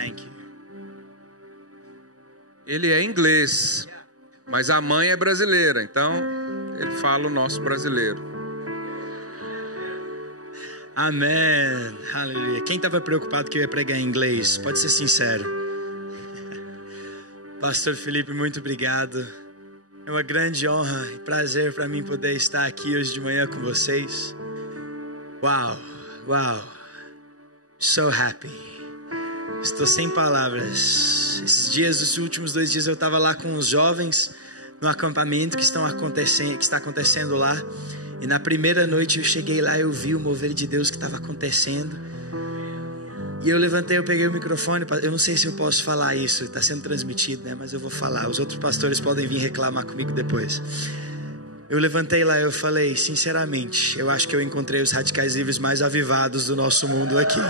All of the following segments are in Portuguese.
Thank you. Ele é inglês, mas a mãe é brasileira, então ele fala o nosso brasileiro. Amém. Aleluia. Quem estava preocupado que eu ia pregar em inglês? Pode ser sincero. Pastor Felipe, muito obrigado. É uma grande honra e prazer para mim poder estar aqui hoje de manhã com vocês. Wow. So happy. Estou sem palavras. Esses últimos 2 dias eu estava lá com os jovens no acampamento que está acontecendo lá. E na primeira noite eu cheguei lá, eu vi o mover de Deus que estava acontecendo. E eu levantei, eu peguei o microfone. Eu não sei se eu posso falar isso, está sendo transmitido, né? Mas eu vou falar. Os outros pastores podem vir reclamar comigo depois. Eu levantei lá, eu falei, sinceramente, eu acho que eu encontrei os radicais livres mais avivados do nosso mundo aqui.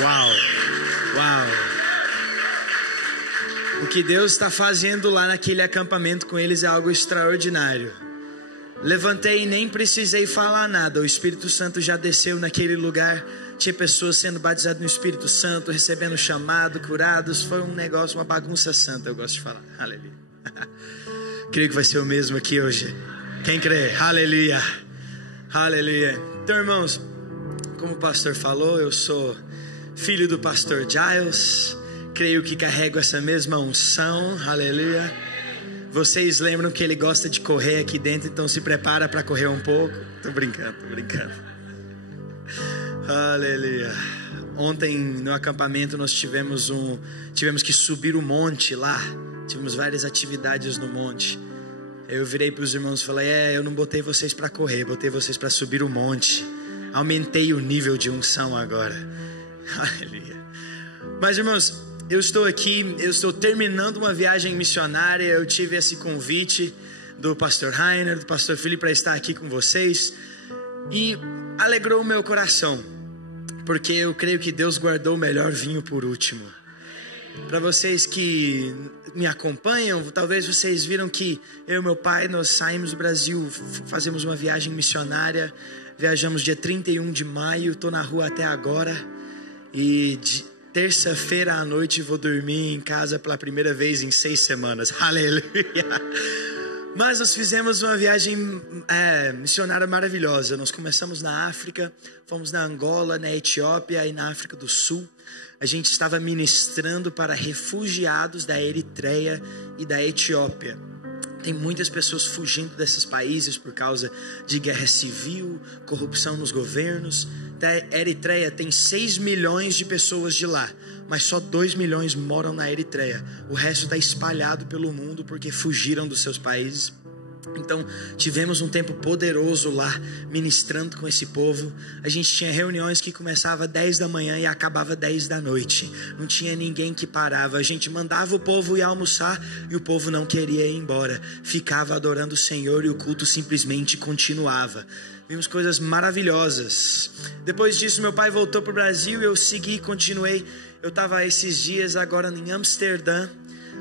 Uau. O que Deus está fazendo lá naquele acampamento com eles é algo extraordinário. Levantei e nem precisei falar nada. O Espírito Santo já desceu naquele lugar. Tinha pessoas sendo batizadas no Espírito Santo, recebendo chamado, curados. Foi um negócio, uma bagunça santa, eu gosto de falar. Aleluia. Creio que vai ser o mesmo aqui hoje. Quem crê? Aleluia. Então, irmãos, como o pastor falou, eu sou filho do pastor Giles. Creio que carrego essa mesma unção. Aleluia. Vocês lembram que ele gosta de correr aqui dentro, então se prepara para correr um pouco. Tô brincando. Aleluia. Ontem no acampamento nós tivemos que subir o monte lá. Tivemos várias atividades no monte. Eu virei para os irmãos e falei, eu não botei vocês para correr, botei vocês para subir o monte. Aumentei o nível de unção agora. Aleluia. Mas, irmãos, eu estou aqui, eu estou terminando uma viagem missionária. Eu tive esse convite do pastor Rainer, do pastor Felipe, para estar aqui com vocês. E alegrou o meu coração, porque eu creio que Deus guardou o melhor vinho por último. Para vocês que me acompanham, talvez vocês viram que eu e meu pai, nós saímos do Brasil, fazemos uma viagem missionária. Viajamos dia 31 de maio, estou na rua até agora. E terça-feira à noite vou dormir em casa pela primeira vez em 6 semanas. Aleluia! Mas nós fizemos uma viagem missionária maravilhosa. Nós começamos na África, fomos na Angola, na Etiópia e na África do Sul. A gente estava ministrando para refugiados da Eritreia e da Etiópia. Tem muitas pessoas fugindo desses países por causa de guerra civil, corrupção nos governos. Da Eritreia tem 6 milhões de pessoas de lá, mas só 2 milhões moram na Eritreia. O resto está espalhado pelo mundo porque fugiram dos seus países. Então tivemos um tempo poderoso lá ministrando com esse povo. A gente tinha reuniões que começava 10 da manhã e acabava 10 da noite. Não tinha ninguém que parava. A gente mandava o povo ir almoçar e o povo não queria ir embora. Ficava adorando o Senhor e o culto simplesmente continuava. Vimos coisas maravilhosas. Depois disso meu pai voltou para o Brasil e eu segui, continuei. Eu estava esses dias agora em Amsterdã,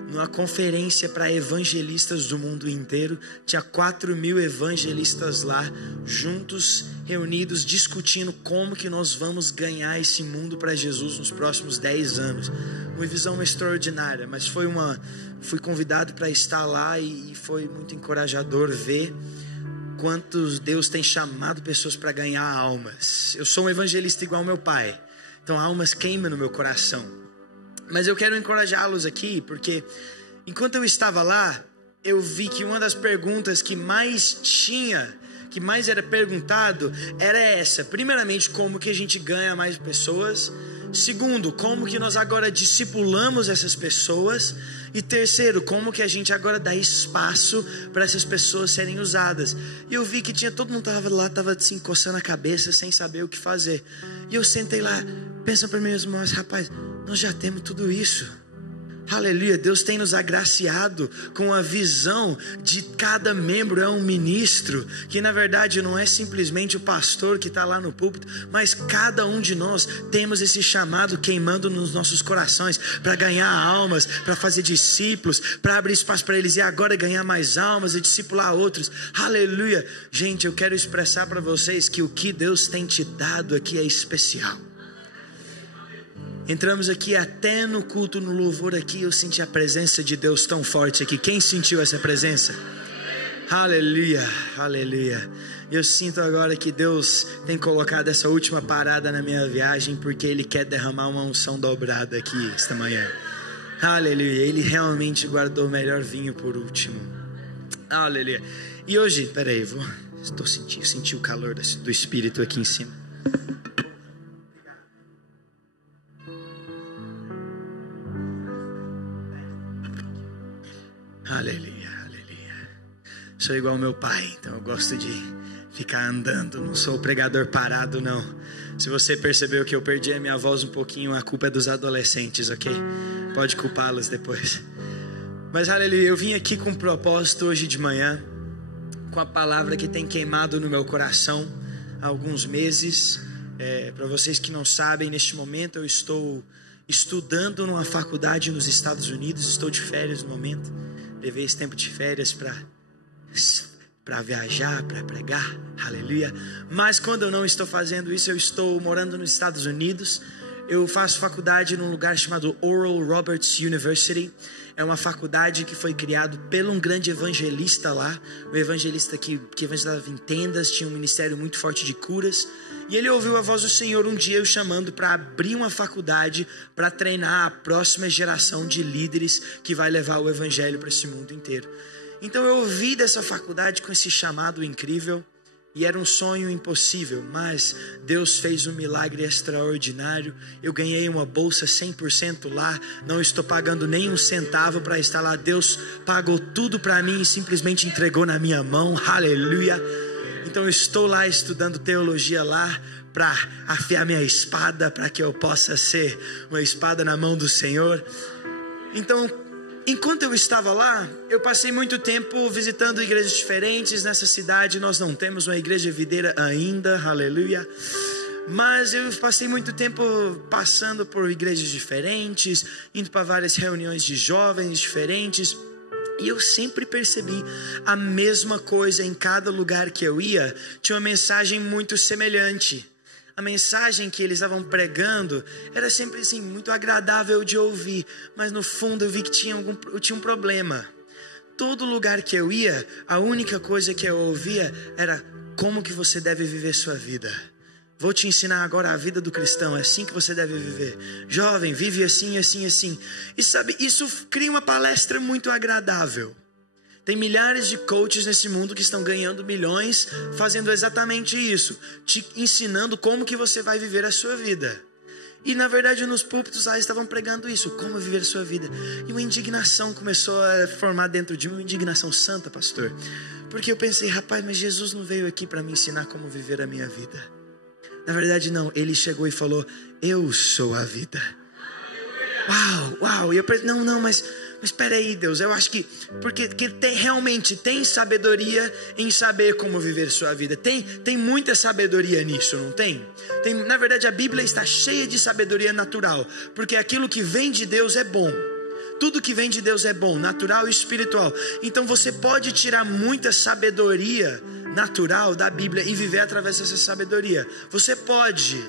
numa conferência para evangelistas do mundo inteiro. Tinha 4.000 evangelistas lá, juntos, reunidos, discutindo como que nós vamos ganhar esse mundo para Jesus nos próximos 10 anos. Uma visão extraordinária, mas fui convidado para estar lá e foi muito encorajador ver quantos Deus tem chamado pessoas para ganhar almas. Eu sou um evangelista igual meu pai, então almas queimam no meu coração. Mas eu quero encorajá-los aqui, porque enquanto eu estava lá, eu vi que uma das perguntas que mais era perguntado, era essa. Primeiramente, como que a gente ganha mais pessoas? Segundo, como que nós agora discipulamos essas pessoas? E terceiro, como que a gente agora dá espaço para essas pessoas serem usadas? E eu vi que todo mundo estava lá, estava assim, coçando a cabeça, sem saber o que fazer. E eu sentei lá, pensando para mim mesmo, mas rapaz, nós já temos tudo isso. Aleluia, Deus tem nos agraciado com a visão de cada membro é um ministro, que na verdade não é simplesmente o pastor que está lá no púlpito, mas cada um de nós temos esse chamado queimando nos nossos corações para ganhar almas, para fazer discípulos, para abrir espaço para eles e agora ganhar mais almas e discipular outros. Aleluia, gente, eu quero expressar para vocês que o que Deus tem te dado aqui é especial. Entramos aqui até no culto, no louvor aqui, eu senti a presença de Deus tão forte aqui. Quem sentiu essa presença? Aleluia, aleluia. Eu sinto agora que Deus tem colocado essa última parada na minha viagem, porque Ele quer derramar uma unção dobrada aqui esta manhã. Aleluia, Ele realmente guardou o melhor vinho por último. Aleluia. E hoje, peraí, senti o calor do Espírito aqui em cima. Aleluia, aleluia. Sou igual ao meu pai, então eu gosto de ficar andando. Não sou pregador parado, não. Se você percebeu que eu perdi a minha voz um pouquinho, a culpa é dos adolescentes, ok? Pode culpá-los depois. Mas aleluia, eu vim aqui com um propósito hoje de manhã, com a palavra que tem queimado no meu coração há alguns meses. Para vocês que não sabem, neste momento eu estou estudando numa faculdade nos Estados Unidos. Estou de férias no momento. Levei esse tempo de férias para viajar, para pregar, aleluia. Mas quando eu não estou fazendo isso, eu estou morando nos Estados Unidos. Eu faço faculdade num lugar chamado Oral Roberts University. É uma faculdade que foi criada por um grande evangelista lá. Um evangelista que evangelizava em tendas, tinha um ministério muito forte de curas. E ele ouviu a voz do Senhor um dia o chamando para abrir uma faculdade para treinar a próxima geração de líderes que vai levar o evangelho para esse mundo inteiro. Então eu ouvi dessa faculdade com esse chamado incrível e era um sonho impossível, mas Deus fez um milagre extraordinário. Eu ganhei uma bolsa 100% lá, não estou pagando nem um centavo para estar lá. Deus pagou tudo para mim e simplesmente entregou na minha mão, aleluia. Então eu estou lá estudando teologia lá para afiar minha espada, para que eu possa ser uma espada na mão do Senhor. Então, enquanto eu estava lá, eu passei muito tempo visitando igrejas diferentes. Nessa cidade nós não temos uma igreja videira ainda, aleluia. Mas eu passei muito tempo passando por igrejas diferentes, indo para várias reuniões de jovens diferentes. E eu sempre percebi a mesma coisa em cada lugar que eu ia. Tinha uma mensagem muito semelhante. A mensagem que eles estavam pregando era sempre assim, muito agradável de ouvir. Mas no fundo eu vi que tinha um problema. Todo lugar que eu ia, a única coisa que eu ouvia era como que você deve viver sua vida. Vou te ensinar agora a vida do cristão, é assim que você deve viver. Jovem, vive assim, assim, assim. E sabe, isso cria uma palestra muito agradável. Tem milhares de coaches nesse mundo que estão ganhando milhões fazendo exatamente isso. Te ensinando como que você vai viver a sua vida. E na verdade nos púlpitos lá estavam pregando isso, como viver a sua vida. E uma indignação começou a formar dentro de mim, uma indignação santa, pastor. Porque eu pensei, rapaz, mas Jesus não veio aqui para me ensinar como viver a minha vida. Na verdade não, ele chegou e falou, eu sou a vida. Uau, e eu pensei, não, mas espera aí, Deus, eu acho que, porque realmente tem sabedoria em saber como viver sua vida, tem muita sabedoria nisso, não tem? Na verdade a Bíblia está cheia de sabedoria natural, porque aquilo que vem de Deus é bom. Tudo que vem de Deus é bom, natural e espiritual. Então você pode tirar muita sabedoria natural da Bíblia e viver através dessa sabedoria. Você pode.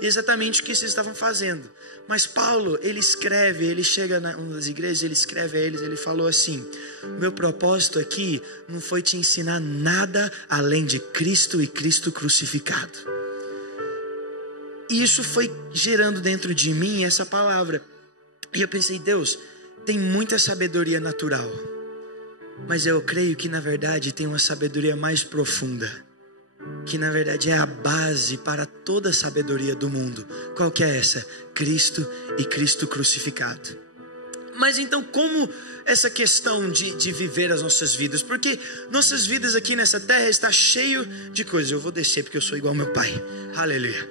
E exatamente o que vocês estavam fazendo. Mas Paulo, ele escreve, ele chega nas igrejas, ele escreve a eles, ele falou assim, meu propósito aqui não foi te ensinar nada além de Cristo e Cristo crucificado. E isso foi gerando dentro de mim essa palavra. E eu pensei, Deus, tem muita sabedoria natural, mas eu creio que na verdade tem uma sabedoria mais profunda, que na verdade é a base para toda a sabedoria do mundo. Qual que é essa? Cristo e Cristo crucificado. Mas então como essa questão de viver as nossas vidas? Porque nossas vidas aqui nessa terra está cheio de coisas. Eu vou descer porque eu sou igual ao meu pai, aleluia.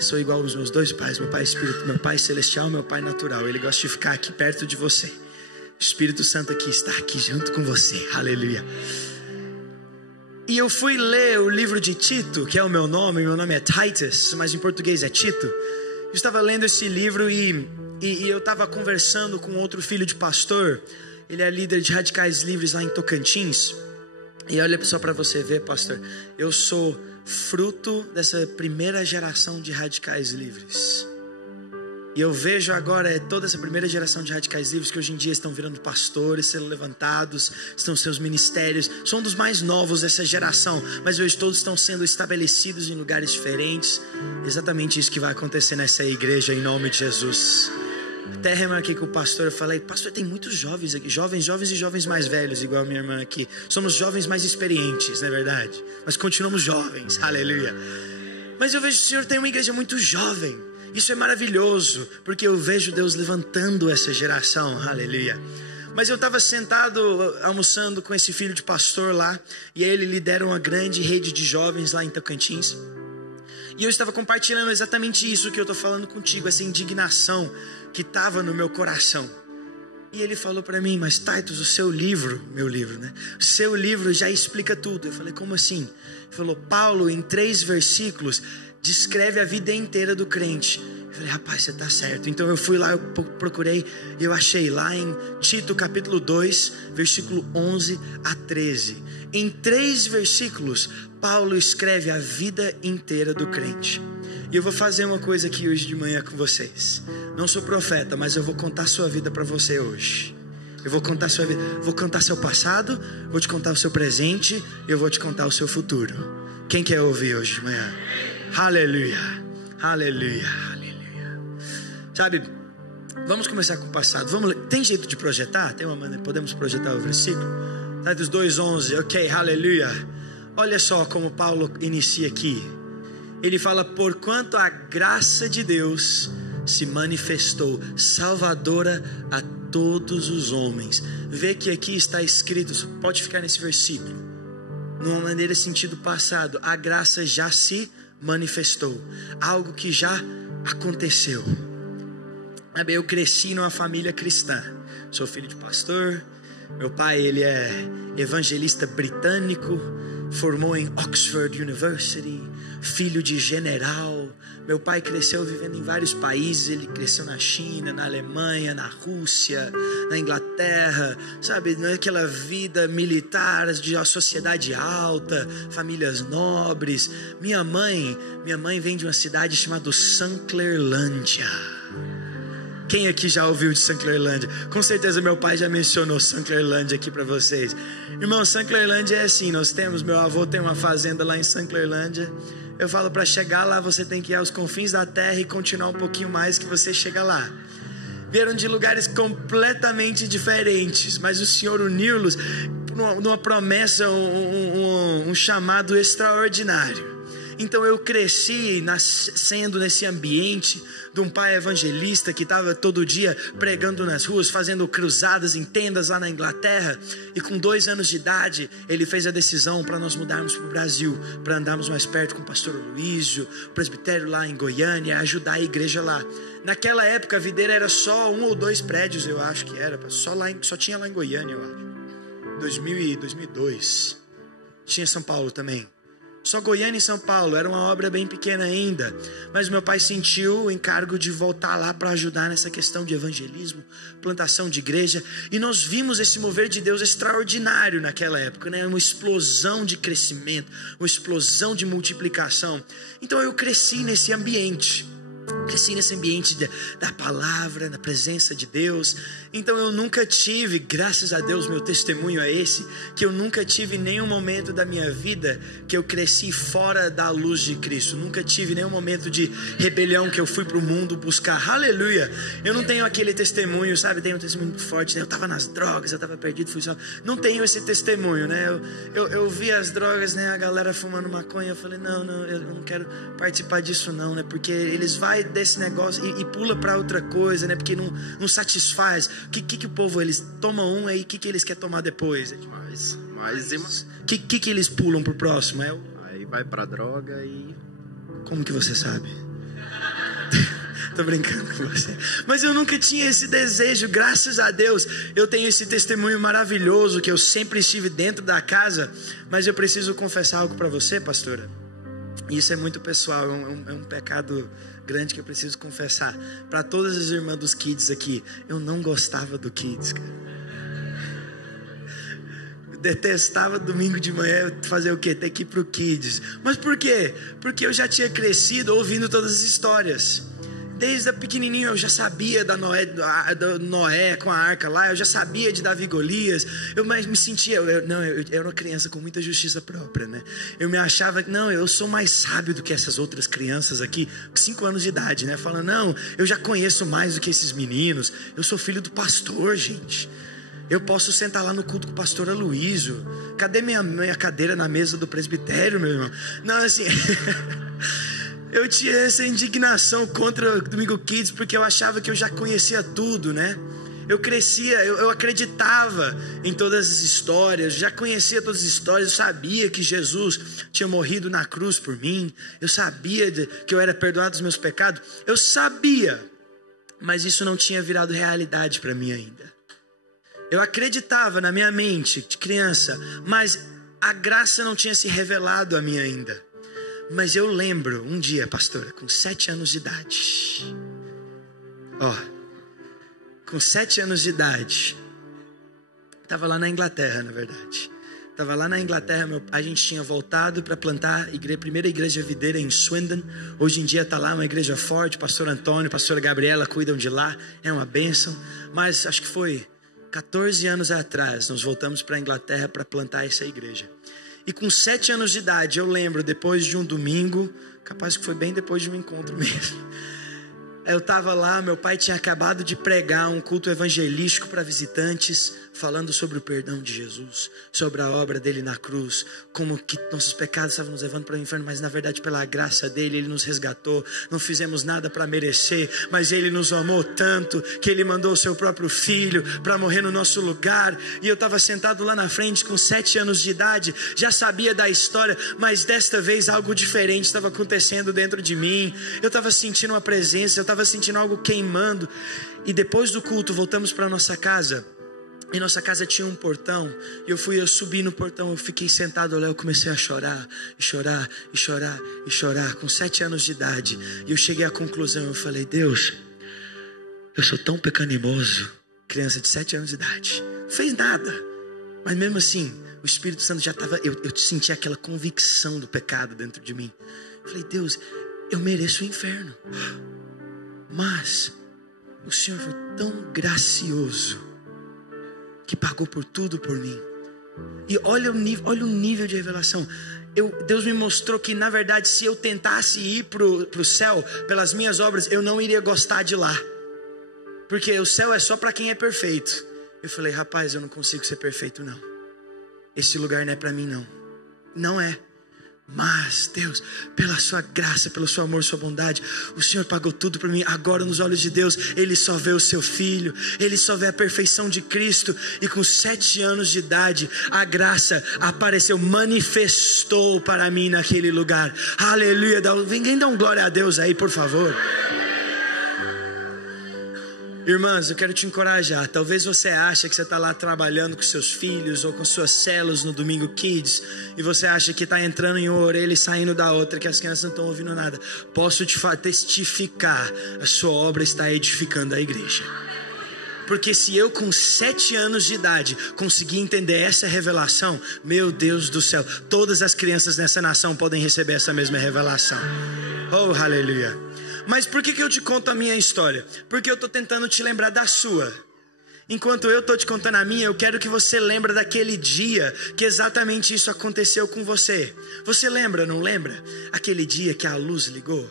Sou igual aos meus dois pais, meu pai espírito, meu pai celestial, meu pai natural. Ele gosta de ficar aqui perto de você. O Espírito Santo aqui está aqui junto com você, aleluia. E eu fui ler o livro de Tito, que é o meu nome é Titus, mas em português é Tito. Eu estava lendo esse livro e eu estava conversando com outro filho de pastor. Ele é líder de Radicais Livres lá em Tocantins. E olha só para você ver, pastor, eu sou fruto dessa primeira geração de radicais livres. E eu vejo agora toda essa primeira geração de radicais livres que hoje em dia estão virando pastores, sendo levantados, estão seus ministérios, são dos mais novos dessa geração, mas hoje todos estão sendo estabelecidos em lugares diferentes. Exatamente isso que vai acontecer nessa igreja em nome de Jesus. Até remarquei com o pastor, eu falei, pastor, tem muitos jovens aqui, jovens e jovens mais velhos, igual a minha irmã aqui. Somos jovens mais experientes, não é verdade? Mas continuamos jovens, aleluia. Mas eu vejo que o Senhor tem uma igreja muito jovem. Isso é maravilhoso, porque eu vejo Deus levantando essa geração, aleluia. Mas eu estava sentado, almoçando com esse filho de pastor lá, e aí ele lidera uma grande rede de jovens lá em Tocantins. E eu estava compartilhando exatamente isso que eu estou falando contigo, essa indignação que estava no meu coração. E ele falou para mim, mas Titus, o seu livro, meu livro, né? O seu livro já explica tudo. Eu falei, como assim? Ele falou, Paulo, em 3 versículos, descreve a vida inteira do crente. Eu falei, rapaz, você está certo. Então eu fui lá, eu procurei, e eu achei lá em Tito capítulo 2, versículo 11 a 13. Em 3 versículos, Paulo escreve a vida inteira do crente. E eu vou fazer uma coisa aqui hoje de manhã com vocês. Não sou profeta, mas eu vou contar sua vida para você hoje. Eu vou contar sua vida, vou contar seu passado, vou te contar o seu presente, e eu vou te contar o seu futuro. Quem quer ouvir hoje de manhã? Aleluia, aleluia, aleluia. Sabe, vamos começar com o passado. Tem jeito de projetar? Tem uma maneira, podemos projetar o versículo? Titus 2:11, ok, aleluia. Olha só como Paulo inicia aqui. Ele fala, porquanto a graça de Deus se manifestou salvadora a todos os homens. Vê que aqui está escrito, pode ficar nesse versículo, numa maneira sentido passado, a graça já se manifestou, algo que já aconteceu. Eu cresci numa família cristã, sou filho de pastor, meu pai ele é evangelista britânico, formou em Oxford University, filho de general. Meu pai cresceu vivendo em vários países, ele cresceu na China, na Alemanha, na Rússia, na Inglaterra, sabe, naquela vida militar de uma sociedade alta, famílias nobres. Minha mãe vem de uma cidade chamada Sanclerlândia. Quem aqui já ouviu de Sanclerlândia? Com certeza meu pai já mencionou Sanclerlândia aqui para vocês. Irmão, Sanclerlândia é assim, meu avô tem uma fazenda lá em Sanclerlândia. Eu falo, para chegar lá você tem que ir aos confins da terra e continuar um pouquinho mais que você chega lá. Vieram de lugares completamente diferentes, mas o Senhor uniu-los numa promessa, um chamado extraordinário. Então eu cresci nascendo nesse ambiente de um pai evangelista que estava todo dia pregando nas ruas, fazendo cruzadas em tendas lá na Inglaterra. E com 2 anos de idade, ele fez a decisão para nós mudarmos para o Brasil, para andarmos mais perto com o pastor Luísio, o presbitério lá em Goiânia, ajudar a igreja lá. Naquela época a videira era só 1 ou 2 prédios, eu acho que era, só tinha lá em Goiânia, eu acho. 2002. Tinha São Paulo também. Só Goiânia e São Paulo, era uma obra bem pequena ainda, mas meu pai sentiu o encargo de voltar lá para ajudar nessa questão de evangelismo, plantação de igreja, e nós vimos esse mover de Deus extraordinário naquela época, né? Uma explosão de crescimento, uma explosão de multiplicação. Então eu cresci nesse ambiente da palavra, na presença de Deus. Então eu nunca tive, graças a Deus, meu testemunho é esse, que eu nunca tive nenhum momento da minha vida que eu cresci fora da luz de Cristo. Nunca tive nenhum momento de rebelião que eu fui para o mundo buscar. Aleluia! Eu não tenho aquele testemunho, sabe? Tenho um testemunho muito forte, né? Eu estava nas drogas, eu estava perdido, fui só. Não tenho esse testemunho, né? Eu vi as drogas, né? A galera fumando maconha, eu falei, não, eu não quero participar disso não, né? Porque eles vai desse negócio e pula para outra coisa, né? Porque não satisfaz. O que o povo, eles tomam aí, o que eles querem tomar depois? O que eles pulam pro próximo? Aí vai pra droga e... Como que você sabe? Tô brincando com você. Mas eu nunca tinha esse desejo, graças a Deus. Eu tenho esse testemunho maravilhoso que eu sempre estive dentro da casa. Mas eu preciso confessar algo para você, pastora. Isso é muito pessoal, é um pecado grande que eu preciso confessar. Para todas as irmãs dos Kids aqui, eu não gostava do Kids, cara. detestava domingo de manhã fazer o quê? Ter que ir pro Kids. Mas por quê? Porque eu já tinha crescido ouvindo todas as histórias. Desde pequenininho eu já sabia da Noé com a arca lá, eu já sabia de Davi e Golias. Eu me sentia, eu era uma criança com muita justiça própria, né? Eu me achava, não, eu sou mais sábio do que essas outras crianças aqui, 5 anos de idade, né? Falando, não, eu já conheço mais do que esses meninos, eu sou filho do pastor, gente. Eu posso sentar lá no culto com o pastor Aloísio. Cadê minha cadeira na mesa do presbitério, meu irmão? Não, assim... Eu tinha essa indignação contra o Domingo Kids, porque eu achava que eu já conhecia tudo, né? Eu crescia, eu acreditava em todas as histórias, já conhecia todas as histórias, eu sabia que Jesus tinha morrido na cruz por mim, eu sabia que eu era perdoado dos meus pecados, eu sabia, mas isso não tinha virado realidade para mim ainda. Eu acreditava na minha mente de criança, mas a graça não tinha se revelado a mim ainda. Mas eu lembro um dia, pastora, com 7 anos de idade. Com 7 anos de idade. Estava lá na Inglaterra, na verdade. Estava lá na Inglaterra, a gente tinha voltado para plantar a primeira igreja videira em Swindon. Hoje em dia está lá uma igreja forte, pastor Antônio, pastora Gabriela cuidam de lá. É uma bênção. Mas acho que foi 14 anos atrás, nós voltamos para a Inglaterra para plantar essa igreja. E com 7 anos de idade, eu lembro, depois de um domingo, capaz que foi bem depois de um encontro mesmo. Eu estava lá, meu pai tinha acabado de pregar um culto evangelístico para visitantes, falando sobre o perdão de Jesus, sobre a obra dele na cruz, como que nossos pecados estavam nos levando para o inferno, mas na verdade pela graça dele, ele nos resgatou, não fizemos nada para merecer, mas ele nos amou tanto, que ele mandou o seu próprio filho para morrer no nosso lugar. E eu estava sentado lá na frente com 7 anos de idade, já sabia da história, mas desta vez algo diferente estava acontecendo dentro de mim. Eu estava sentindo uma presença, eu estava sentindo algo queimando. E depois do culto voltamos para nossa casa. E nossa casa tinha um portão, e eu subi no portão, eu fiquei sentado lá, eu comecei a chorar, e chorar, e chorar, e chorar, com 7 anos de idade. E eu cheguei à conclusão, eu falei, Deus, eu sou tão pecaminoso, criança de 7 anos de idade, não fez nada, mas mesmo assim, o Espírito Santo já estava, eu senti aquela convicção do pecado dentro de mim. Eu falei, Deus, eu mereço o inferno, mas o Senhor foi tão gracioso, que pagou por tudo por mim. E olha o nível de revelação. Deus me mostrou que na verdade se eu tentasse ir pro céu pelas minhas obras, eu não iria gostar de lá, porque o céu é só para quem é perfeito. Eu falei, rapaz, eu não consigo ser perfeito não. Esse lugar não é para mim não. Não é. Mas Deus, pela sua graça, pelo seu amor, sua bondade, o Senhor pagou tudo por mim. Agora nos olhos de Deus, Ele só vê o seu filho, Ele só vê a perfeição de Cristo. E com 7 anos de idade, a graça apareceu, manifestou para mim naquele lugar. Aleluia. Ninguém dá um glória a Deus aí, por favor. Irmãs, eu quero te encorajar. Talvez você ache que você está lá trabalhando com seus filhos ou com suas células no Domingo Kids, e você acha que está entrando em uma orelha e saindo da outra, que as crianças não estão ouvindo nada. Posso te testificar, a sua obra está edificando a igreja. Porque se eu com 7 anos de idade consegui entender essa revelação, meu Deus do céu, todas as crianças nessa nação podem receber essa mesma revelação. Oh, aleluia. Mas por que eu te conto a minha história? Porque eu estou tentando te lembrar da sua. Enquanto eu estou te contando a minha, eu quero que você lembre daquele dia que exatamente isso aconteceu com você. Você lembra, não lembra? Aquele dia que a luz ligou?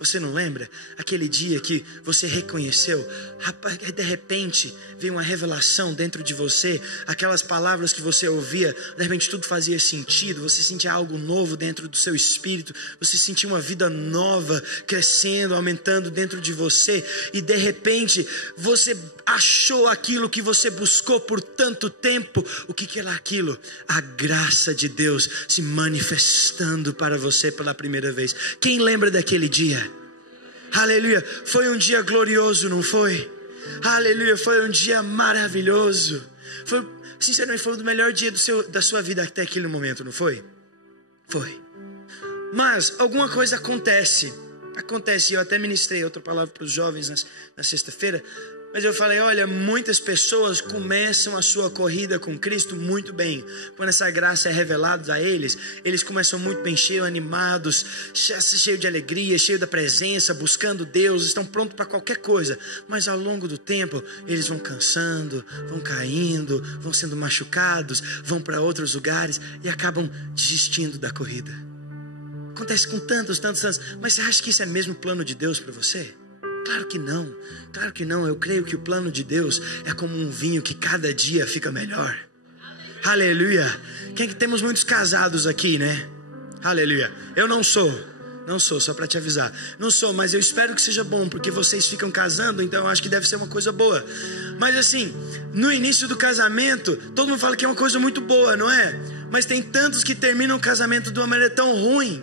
Você não lembra? Aquele dia que você reconheceu, rapaz, de repente veio uma revelação dentro de você, aquelas palavras que você ouvia, de repente tudo fazia sentido, você sentia algo novo dentro do seu espírito, você sentia uma vida nova crescendo, aumentando dentro de você, e de repente você achou aquilo que você buscou por tanto tempo. O que era aquilo? A graça de Deus se manifestando para você pela primeira vez. Quem lembra daquele dia? Aleluia, foi um dia glorioso, não foi? Aleluia, foi um dia maravilhoso. Foi, sinceramente, foi o melhor dia da sua vida até aquele momento, não foi? Foi. Mas alguma coisa acontece, eu até ministrei outra palavra para os jovens na sexta-feira. Mas eu falei, olha, muitas pessoas começam a sua corrida com Cristo muito bem. Quando essa graça é revelada a eles, eles começam muito bem, cheios, animados, cheios de alegria, cheios da presença, buscando Deus, estão prontos para qualquer coisa. Mas ao longo do tempo, eles vão cansando, vão caindo, vão sendo machucados, vão para outros lugares e acabam desistindo da corrida. Acontece com tantos. Mas você acha que isso é mesmo o plano de Deus para você? Claro que não, claro que não. Eu creio que o plano de Deus é como um vinho que cada dia fica melhor. Aleluia. Temos muitos casados aqui, né? Aleluia. Eu não sou, só para te avisar. Não sou, mas eu espero que seja bom, porque vocês ficam casando, então eu acho que deve ser uma coisa boa. Mas assim, no início do casamento, todo mundo fala que é uma coisa muito boa, não é? Mas tem tantos que terminam o casamento de uma maneira tão ruim.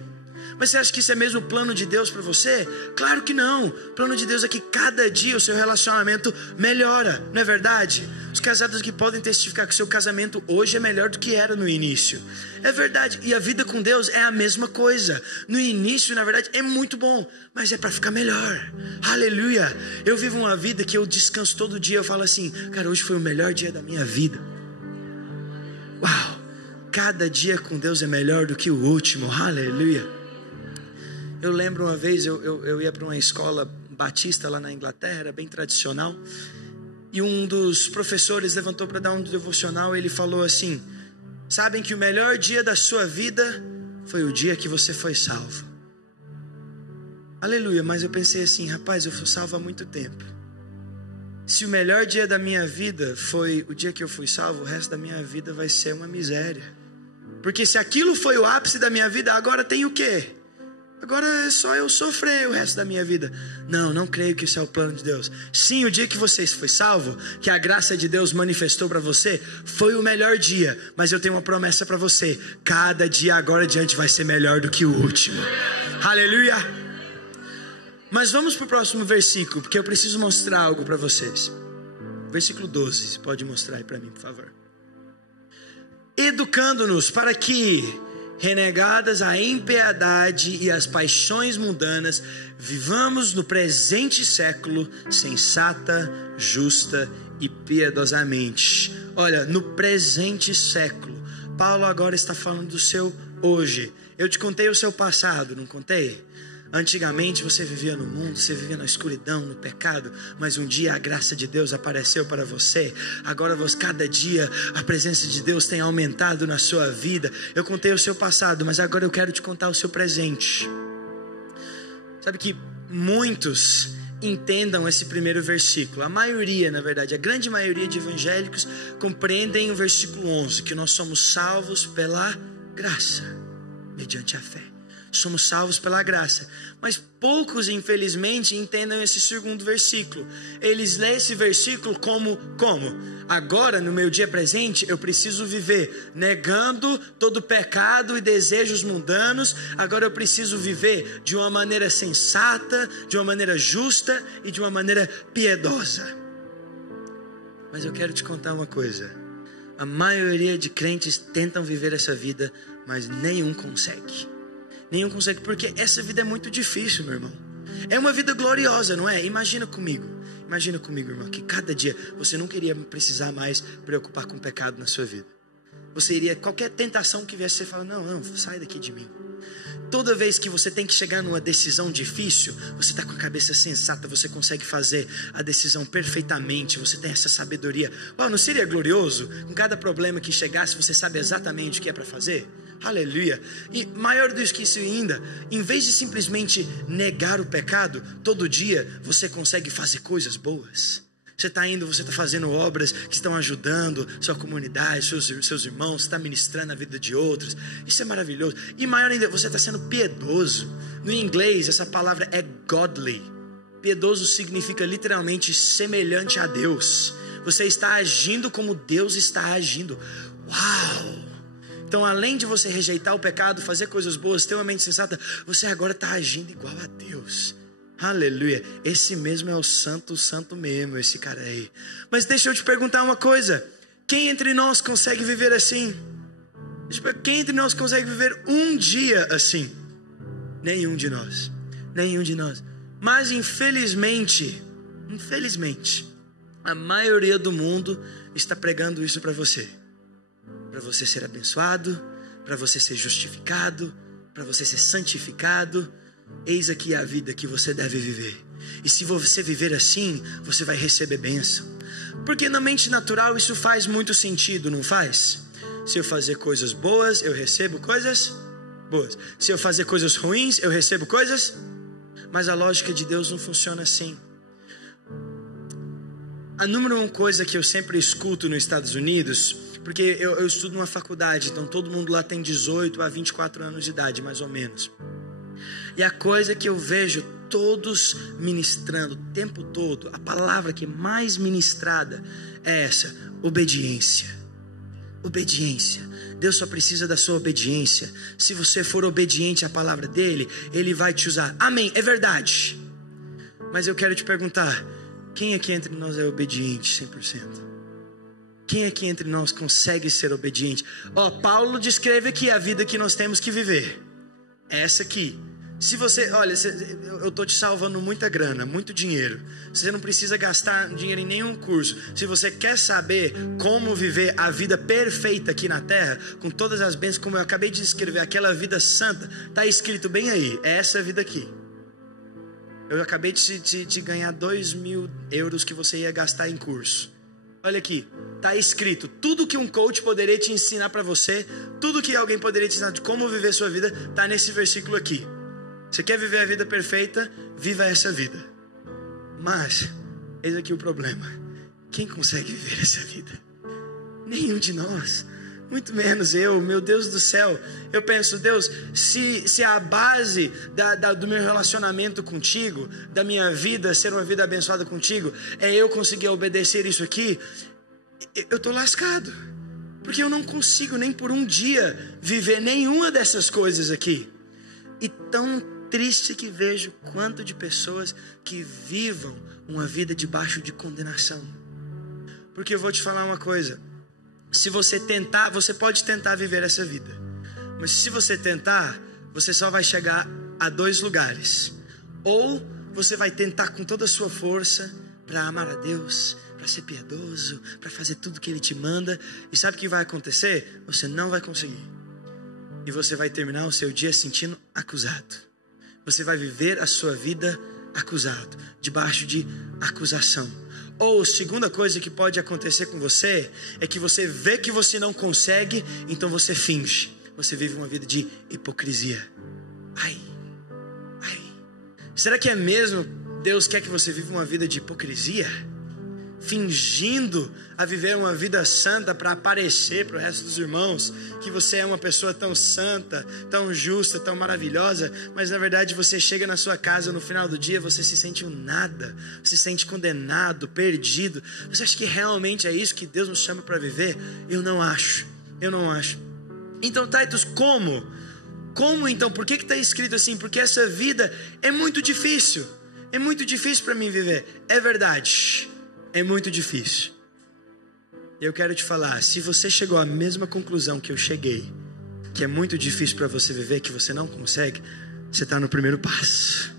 Mas você acha que isso é mesmo o plano de Deus para você? Claro que não. O plano de Deus é que cada dia o seu relacionamento melhora, não é verdade? Os casados aqui podem testificar que o seu casamento hoje é melhor do que era no início. É verdade. E a vida com Deus é a mesma coisa. No início, na verdade, é muito bom, mas é para ficar melhor. Aleluia. Eu vivo uma vida que eu descanso todo dia. Eu falo assim, cara, hoje foi o melhor dia da minha vida. Uau. Cada dia com Deus é melhor do que o último. Aleluia. Eu lembro uma vez, eu ia para uma escola batista lá na Inglaterra, era bem tradicional. E um dos professores levantou para dar um devocional e ele falou assim, sabem que o melhor dia da sua vida foi o dia que você foi salvo. Aleluia, mas eu pensei assim, rapaz, eu fui salvo há muito tempo. Se o melhor dia da minha vida foi o dia que eu fui salvo, o resto da minha vida vai ser uma miséria. Porque se aquilo foi o ápice da minha vida, agora tem o quê? Agora é só eu sofrer o resto da minha vida. Não creio que isso é o plano de Deus. Sim, o dia que você foi salvo, que a graça de Deus manifestou para você, foi o melhor dia. Mas eu tenho uma promessa para você. Cada dia agora adiante vai ser melhor do que o último. Aleluia. Mas vamos para o próximo versículo, porque eu preciso mostrar algo para vocês. Versículo 12, você pode mostrar aí para mim, por favor. Educando-nos para que, renegadas a impiedade e as paixões mundanas, vivamos no presente século sensata, justa e piedosamente. Olha, no presente século. Paulo agora está falando do seu hoje. Eu te contei o seu passado, não contei? Antigamente você vivia no mundo, você vivia na escuridão, no pecado, mas um dia a graça de Deus apareceu para você. Agora cada dia a presença de Deus tem aumentado na sua vida. Eu contei o seu passado, mas agora eu quero te contar o seu presente. Sabe que muitos entendam esse primeiro versículo. A maioria, na verdade, a grande maioria de evangélicos compreendem o versículo 11, que nós somos salvos pela graça, mediante a fé. Somos salvos pela graça. Mas poucos, infelizmente, entendem esse segundo versículo. Eles leem esse versículo como? Agora, no meu dia presente, eu preciso viver negando todo pecado e desejos mundanos. Agora eu preciso viver de uma maneira sensata, de uma maneira justa e de uma maneira piedosa. Mas eu quero te contar uma coisa. A maioria de crentes tentam viver essa vida, mas nenhum consegue. Nenhum consegue, porque essa vida é muito difícil, meu irmão. É uma vida gloriosa, não é? Imagina comigo, irmão, que cada dia você não queria precisar mais preocupar com o pecado na sua vida. Você iria, qualquer tentação que viesse, você fala, não, sai daqui de mim. Toda vez que você tem que chegar numa decisão difícil, você está com a cabeça sensata, você consegue fazer a decisão perfeitamente, você tem essa sabedoria. Não seria glorioso? Com cada problema que chegasse, você sabe exatamente o que é para fazer? Aleluia. E maior do que isso ainda, em vez de simplesmente negar o pecado, todo dia você consegue fazer coisas boas. Você está indo, você está fazendo obras que estão ajudando sua comunidade, seus irmãos, você está ministrando a vida de outros. Isso é maravilhoso. E maior ainda, você está sendo piedoso. No inglês, essa palavra é godly. Piedoso significa literalmente semelhante a Deus. Você está agindo como Deus está agindo. Uau! Então, além de você rejeitar o pecado, fazer coisas boas, ter uma mente sensata, você agora está agindo igual a Deus. Aleluia. Esse mesmo é o santo mesmo, esse cara aí. Mas deixa eu te perguntar uma coisa. Quem entre nós consegue viver assim? Quem entre nós consegue viver um dia assim? Nenhum de nós. Mas infelizmente, A maioria do mundo está pregando isso para você. Para você ser abençoado, para você ser justificado, para você ser santificado. Eis aqui a vida que você deve viver. E se você viver assim, você vai receber bênção. Porque na mente natural isso faz muito sentido, não faz? Se eu fazer coisas boas, eu recebo coisas boas. Se eu fazer coisas ruins, eu recebo coisas. Mas a lógica de Deus não funciona assim. A número 1 coisa que eu sempre escuto nos Estados Unidos, porque eu estudo numa faculdade, então todo mundo lá tem 18 a 24 anos de idade, mais ou menos. E a coisa que eu vejo todos ministrando o tempo todo, a palavra que é mais ministrada é essa: obediência. Obediência. Deus só precisa da sua obediência. Se você for obediente à palavra dele, ele vai te usar. Amém, é verdade. Mas eu quero te perguntar, quem aqui entre nós é obediente 100%? Quem aqui entre nós consegue ser obediente? Paulo descreve aqui a vida que nós temos que viver. Essa aqui. Se você, olha, eu estou te salvando muita grana, muito dinheiro. Você não precisa gastar dinheiro em nenhum curso. Se você quer saber como viver a vida perfeita aqui na terra, com todas as bênçãos, como eu acabei de descrever, aquela vida santa, está escrito bem aí. É essa vida aqui. Eu acabei de ganhar 2.000 euros que você ia gastar em curso. Olha aqui, está escrito. Tudo que um coach poderia te ensinar para você, tudo que alguém poderia te ensinar de como viver sua vida, está nesse versículo aqui. Você quer viver a vida perfeita? Viva essa vida. Mas, eis aqui o problema. Quem consegue viver essa vida? Nenhum de nós. Muito menos eu, meu Deus do céu. Eu penso, Deus, se a base do meu relacionamento contigo, da minha vida, ser uma vida abençoada contigo, é eu conseguir obedecer isso aqui, eu estou lascado. Porque eu não consigo nem por um dia viver nenhuma dessas coisas aqui. E tão triste que vejo quanto de pessoas que vivam uma vida debaixo de condenação. Porque eu vou te falar uma coisa. Se você tentar, você pode tentar viver essa vida. Mas se você tentar, você só vai chegar a 2 lugares. Ou você vai tentar com toda a sua força para amar a Deus, para ser piedoso, para fazer tudo que Ele te manda. E sabe o que vai acontecer? Você não vai conseguir. E você vai terminar o seu dia sentindo acusado. Você vai viver a sua vida acusado, debaixo de acusação. Ou segunda coisa que pode acontecer com você é que você vê que você não consegue, então você finge. Você vive uma vida de hipocrisia. Ai. Será que é mesmo Deus quer que você viva uma vida de hipocrisia? Fingindo a viver uma vida santa para aparecer para o resto dos irmãos que você é uma pessoa tão santa, tão justa, tão maravilhosa, mas na verdade você chega na sua casa no final do dia, você se sente um nada, se sente condenado, perdido. Você acha que realmente é isso que Deus nos chama para viver? Eu não acho. Então, Titus, como então? Por que está escrito assim? Porque essa vida é muito difícil. É muito difícil para mim viver. É verdade. É muito difícil. Eu quero te falar, se você chegou à mesma conclusão que eu cheguei, que é muito difícil para você viver, que você não consegue, você está no primeiro passo.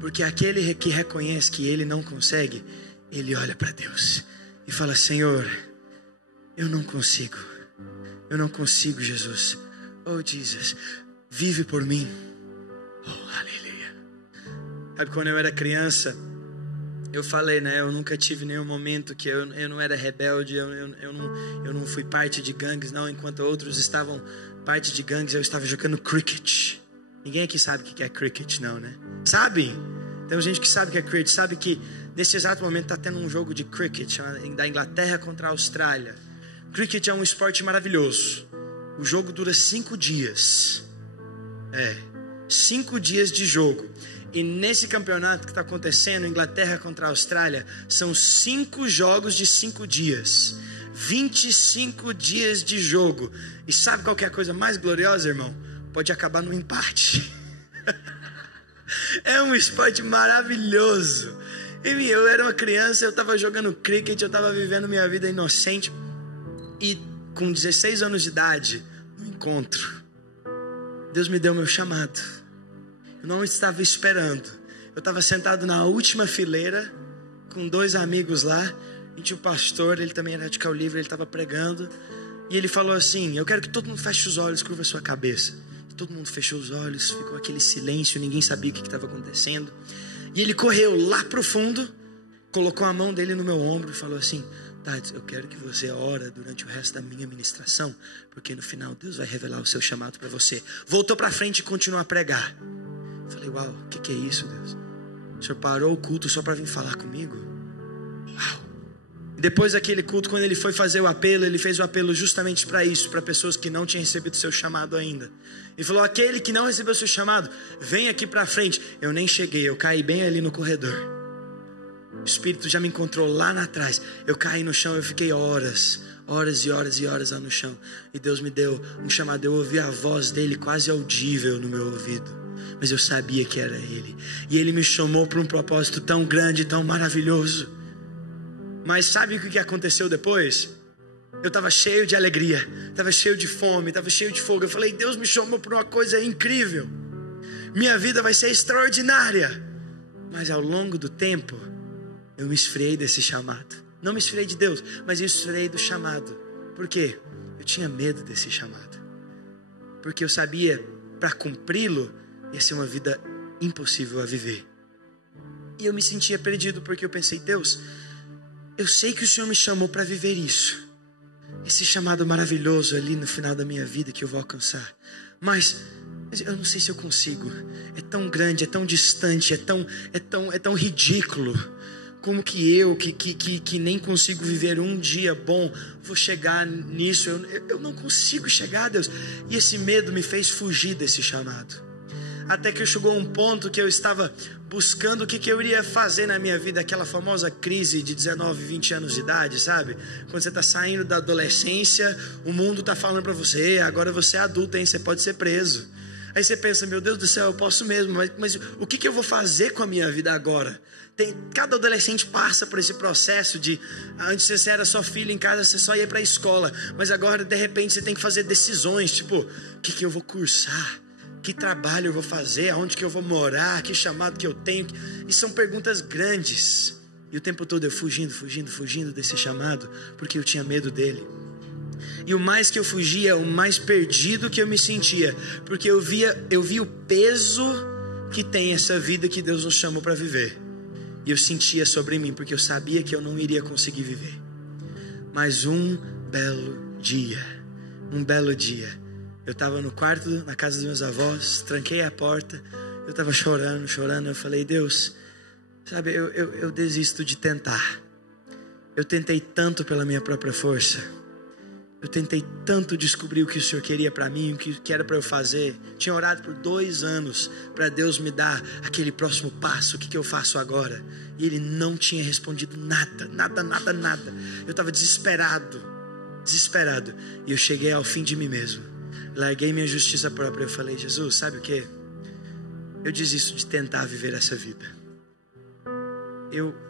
Porque aquele que reconhece que ele não consegue, ele olha para Deus e fala: Senhor, eu não consigo, Jesus. Oh, Jesus, vive por mim. Oh, aleluia. Sabe, quando eu era criança, eu falei, né? Eu nunca tive nenhum momento que eu não era rebelde, eu não fui parte de gangues, não. Enquanto outros estavam parte de gangues, eu estava jogando cricket. Ninguém aqui sabe o que é cricket, não, né? Sabe? Tem gente que sabe o que é cricket. Sabe que nesse exato momento está tendo um jogo de cricket da Inglaterra contra a Austrália. Cricket é um esporte maravilhoso. O jogo dura 5 dias. 5 dias de jogo. E nesse campeonato que está acontecendo, Inglaterra contra a Austrália, são 5 jogos de 5 dias. 25 dias de jogo. E sabe qual que é a coisa mais gloriosa, irmão? Pode acabar no empate. É um esporte maravilhoso. Eu era uma criança, eu estava jogando cricket, eu estava vivendo minha vida inocente. E com 16 anos de idade, no encontro, Deus me deu meu chamado. Eu não estava esperando. Eu estava sentado na última fileira com 2 amigos lá, E tinha um pastor, ele também era radical livre, ele estava pregando. E ele falou assim: eu quero que todo mundo feche os olholhos, curva a sua cabeça. E todo mundo fechou os olhos, ficou aquele silêncio, ninguém sabia o que estava acontecendo. E ele correu lá pro fundo, colocou a mão dele no meu ombro e falou assim: Tades, eu quero que você ore durante o resto da minha ministração, porque no final Deus vai revelar o seu chamado para você. Voltou para frente e continuou a pregar. Falei: uau, o que é isso, Deus? O Senhor parou o culto só para vir falar comigo? Uau! Depois daquele culto, quando ele foi fazer o apelo, ele fez o apelo justamente para isso, para pessoas que não tinham recebido o seu chamado ainda. Ele falou: aquele que não recebeu o seu chamado, vem aqui para frente. Eu nem cheguei, eu caí bem ali no corredor. O Espírito já me encontrou lá atrás. Eu caí no chão, eu fiquei horas e horas lá no chão. E Deus me deu um chamado. Eu ouvi a voz dele quase audível no meu ouvido, mas eu sabia que era ele. E ele me chamou para um propósito tão grande, tão maravilhoso. Mas sabe o que aconteceu depois? Eu estava cheio de alegria, estava cheio de fome, estava cheio de fogo. Eu falei: Deus me chamou para uma coisa incrível. Minha vida vai ser extraordinária. Mas ao longo do tempo, eu me esfriei desse chamado. Não me esfriei de Deus, mas eu esfriei do chamado. Por quê? Eu tinha medo desse chamado. Porque eu sabia, para cumpri-lo, ia ser uma vida impossível a viver. E eu me sentia perdido, porque eu pensei: Deus, eu sei que o Senhor me chamou para viver isso. Esse chamado maravilhoso ali no final da minha vida que eu vou alcançar. Mas eu não sei se eu consigo. É tão grande, é tão distante, é tão ridículo. Como que eu, que nem consigo viver um dia bom, vou chegar nisso? Eu não consigo chegar, Deus. E esse medo me fez fugir desse chamado. Até que chegou um ponto que eu estava buscando o que eu iria fazer na minha vida. Aquela famosa crise de 19, 20 anos de idade, sabe? Quando você está saindo da adolescência, o mundo está falando para você: agora você é adulto, hein? Você pode ser preso. Aí você pensa: meu Deus do céu, eu posso mesmo, mas o que eu vou fazer com a minha vida agora? Cada adolescente passa por esse processo de... Antes você era só filho em casa, você só ia para a escola. Mas agora, de repente, você tem que fazer decisões. Tipo, o que eu vou cursar? Que trabalho eu vou fazer? Aonde que eu vou morar? Que chamado que eu tenho? E são perguntas grandes. E o tempo todo eu fugindo desse chamado, porque eu tinha medo dele. E o mais que eu fugia, o mais perdido que eu me sentia, porque eu vi o peso que tem essa vida que Deus nos chamou para viver. E eu sentia sobre mim, porque eu sabia que eu não iria conseguir viver. Mas um belo dia, eu estava no quarto, na casa dos meus avós, tranquei a porta, eu estava chorando, eu falei: Deus, sabe, eu desisto de tentar. Eu tentei tanto pela minha própria força. Eu tentei tanto descobrir o que o Senhor queria para mim, o que era para eu fazer. Tinha orado por 2 anos para Deus me dar aquele próximo passo. O que eu faço agora? E Ele não tinha respondido nada. Eu estava desesperado. E eu cheguei ao fim de mim mesmo. Larguei minha justiça própria. Eu falei: Jesus, sabe o que? Eu desisto de tentar viver essa vida.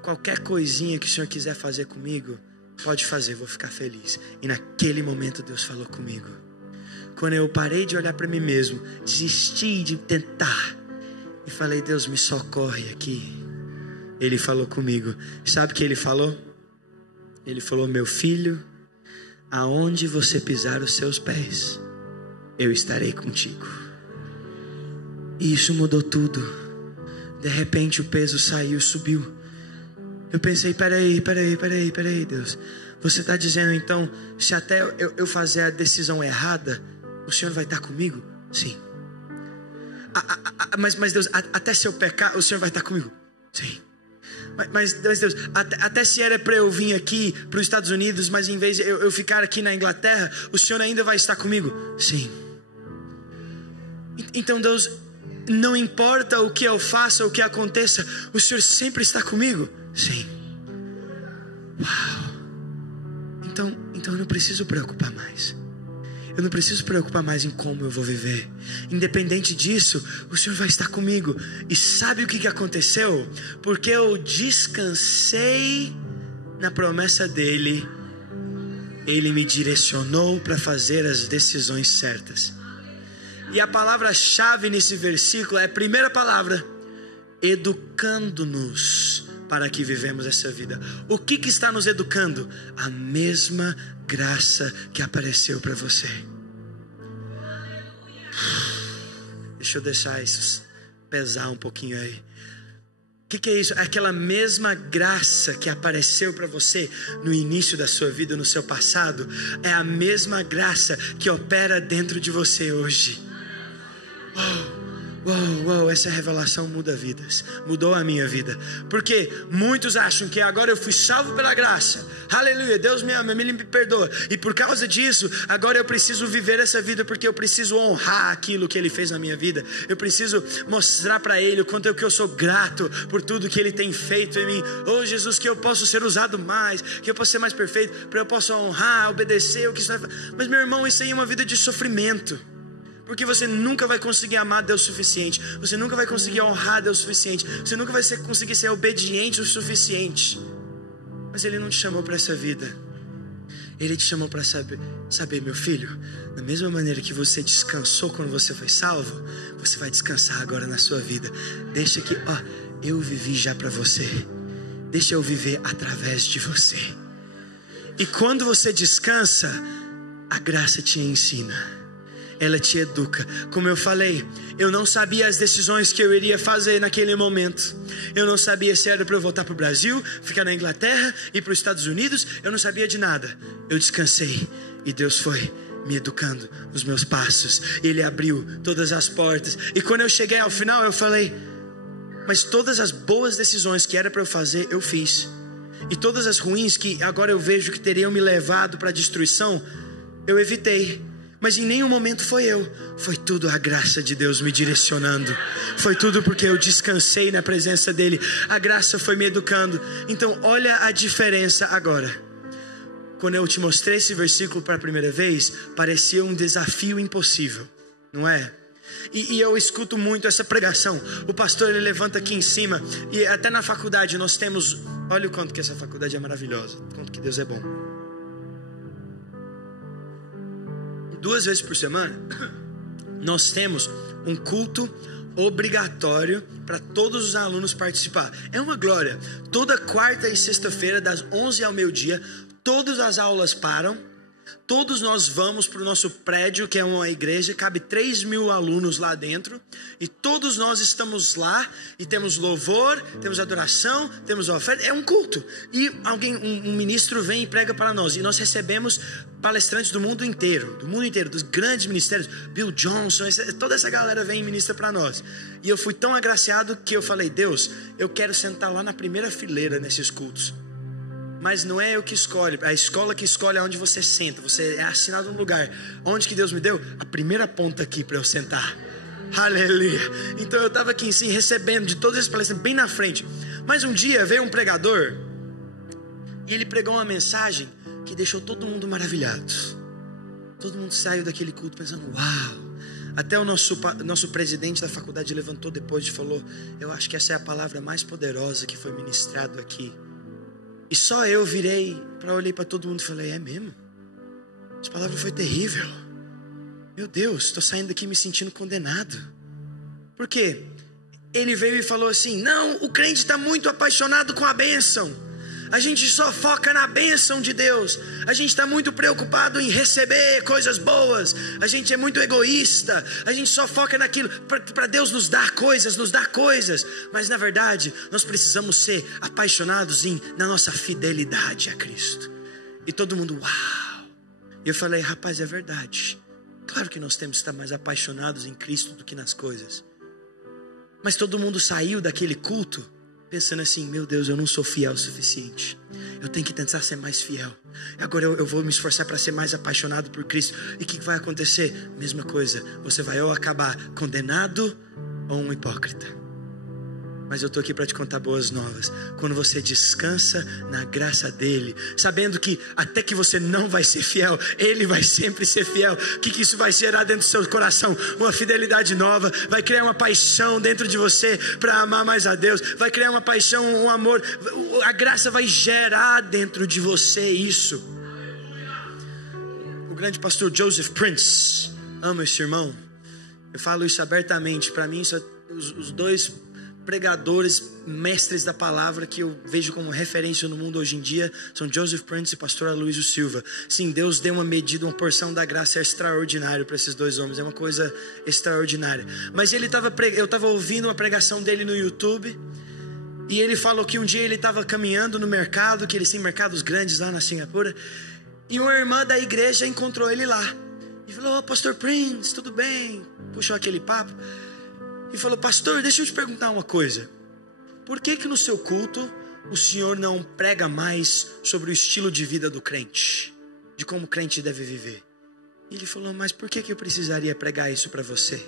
Qualquer coisinha que o Senhor quiser fazer comigo, pode fazer, vou ficar feliz. E naquele momento Deus falou comigo. Quando eu parei de olhar para mim mesmo, desisti de tentar e falei: Deus, me socorre aqui. Ele falou comigo. Sabe o que Ele falou? Ele falou: meu filho, aonde você pisar os seus pés, eu estarei contigo. E isso mudou tudo. De repente o peso saiu, subiu. Eu pensei: peraí, Deus. Você está dizendo então, se até eu fazer a decisão errada, o Senhor vai estar comigo? Sim. Mas Deus, até se eu pecar, o Senhor vai estar comigo? Sim. Mas Deus, até se era para eu vir aqui para os Estados Unidos, mas em vez de eu ficar aqui na Inglaterra, o Senhor ainda vai estar comigo? Sim. Então Deus, não importa o que eu faça, o que aconteça, o Senhor sempre está comigo? Sim. Uau. Então eu não preciso preocupar mais. Eu não preciso preocupar mais em como eu vou viver. Independente disso, o Senhor vai estar comigo. E sabe o que aconteceu? Porque eu descansei na promessa dEle. Ele me direcionou para fazer as decisões certas. E a palavra-chave nesse versículo é a primeira palavra: educando-nos para que vivemos essa vida. O que está nos educando? A mesma graça que apareceu para você. Deixa eu deixar isso pesar um pouquinho aí. O que é isso? Aquela mesma graça que apareceu para você no início da sua vida, no seu passado, é a mesma graça que opera dentro de você hoje. Uou, essa revelação muda vidas. Mudou a minha vida. Porque muitos acham que agora eu fui salvo pela graça. Aleluia, Deus me ama, me perdoa. E por causa disso, agora eu preciso viver essa vida, porque eu preciso honrar aquilo que Ele fez na minha vida. Eu preciso mostrar para Ele o quanto eu sou grato por tudo que Ele tem feito em mim. Oh Jesus, que eu posso ser usado mais, que eu posso ser mais perfeito, para eu possa honrar, obedecer o que está. Mas meu irmão, isso aí é uma vida de sofrimento. Porque você nunca vai conseguir amar Deus o suficiente. Você nunca vai conseguir honrar Deus o suficiente. Você nunca vai conseguir ser obediente o suficiente. Mas Ele não te chamou para essa vida. Ele te chamou para saber, meu filho, da mesma maneira que você descansou quando você foi salvo, você vai descansar agora na sua vida. Deixa que, eu vivi já para você. Deixa eu viver através de você. E quando você descansa, a graça te ensina. Ela te educa. Como eu falei, eu não sabia as decisões que eu iria fazer naquele momento. Eu não sabia se era para eu voltar para o Brasil, ficar na Inglaterra, ir para os Estados Unidos. Eu não sabia de nada. Eu descansei e Deus foi me educando os meus passos. Ele abriu todas as portas. E quando eu cheguei ao final, eu falei, mas todas as boas decisões que era para eu fazer, eu fiz. E todas as ruins que agora eu vejo que teriam me levado para a destruição, eu evitei. Mas em nenhum momento foi eu. Foi tudo a graça de Deus me direcionando. Foi tudo porque eu descansei na presença dEle. A graça foi me educando. Então olha a diferença agora. Quando eu te mostrei esse versículo para a primeira vez, parecia um desafio impossível, não é? E eu escuto muito essa pregação. O pastor, ele levanta aqui em cima. E até na faculdade nós temos... Olha o quanto que essa faculdade é maravilhosa. O quanto que Deus é bom. 2 vezes por semana, nós temos um culto obrigatório para todos os alunos participar. É uma glória. Toda quarta e sexta-feira, das 11 ao meio-dia, todas as aulas param. Todos nós vamos para o nosso prédio, que é uma igreja, cabe 3.000 alunos lá dentro, e todos nós estamos lá, e temos louvor, temos adoração, temos oferta, é um culto, e um ministro vem e prega para nós, e nós recebemos palestrantes do mundo inteiro, dos grandes ministérios, Bill Johnson, toda essa galera vem e ministra para nós, e eu fui tão agraciado que eu falei, Deus, eu quero sentar lá na primeira fileira nesses cultos. Mas não é eu que escolho, é a escola que escolhe onde você senta. Você é assinado no lugar. Onde que Deus me deu? A primeira ponta aqui para eu sentar. Aleluia. Então eu estava aqui assim, recebendo de todas as palestras bem na frente. Mas um dia veio um pregador e ele pregou uma mensagem que deixou todo mundo maravilhado. Todo mundo saiu daquele culto pensando, uau. Até o nosso presidente da faculdade levantou depois e falou, eu acho que essa é a palavra mais poderosa que foi ministrado aqui. E só eu olhei para todo mundo e falei, é mesmo? Essa palavra foi terrível. Meu Deus, estou saindo daqui me sentindo condenado. Por quê? Ele veio e falou assim, não, o crente está muito apaixonado com a bênção. A gente só foca na bênção de Deus. A gente está muito preocupado em receber coisas boas. A gente é muito egoísta. A gente só foca naquilo para Deus nos dar coisas. Mas na verdade, nós precisamos ser apaixonados na nossa fidelidade a Cristo. E todo mundo, uau. E eu falei, rapaz, é verdade. Claro que nós temos que estar mais apaixonados em Cristo do que nas coisas. Mas todo mundo saiu daquele culto pensando assim, meu Deus, eu não sou fiel o suficiente. Eu tenho que tentar ser mais fiel. Agora eu vou me esforçar para ser mais apaixonado por Cristo. E o que vai acontecer? Mesma coisa. Você vai ou acabar condenado ou um hipócrita. Mas eu estou aqui para te contar boas novas. Quando você descansa na graça dEle, sabendo que até que você não vai ser fiel, Ele vai sempre ser fiel. O que isso vai gerar dentro do seu coração? Uma fidelidade nova. Vai criar uma paixão dentro de você para amar mais a Deus. Vai criar uma paixão, um amor. A graça vai gerar dentro de você isso. O grande pastor Joseph Prince, amo esse irmão. Eu falo isso abertamente. Para mim, os dois pregadores, mestres da palavra que eu vejo como referência no mundo hoje em dia são Joseph Prince e pastor Aloysio Silva. Sim, Deus deu uma medida, uma porção da graça extraordinária para esses dois homens, é uma coisa extraordinária. Mas eu estava ouvindo uma pregação dele no YouTube, e ele falou que um dia ele estava caminhando no mercado, que eles têm mercados grandes lá na Singapura, e uma irmã da igreja encontrou ele lá e falou: pastor Prince, tudo bem? Puxou aquele papo e falou: pastor, deixa eu te perguntar uma coisa. Por que no seu culto o senhor não prega mais sobre o estilo de vida do crente? De como o crente deve viver? E ele falou: mas por que eu precisaria pregar isso para você?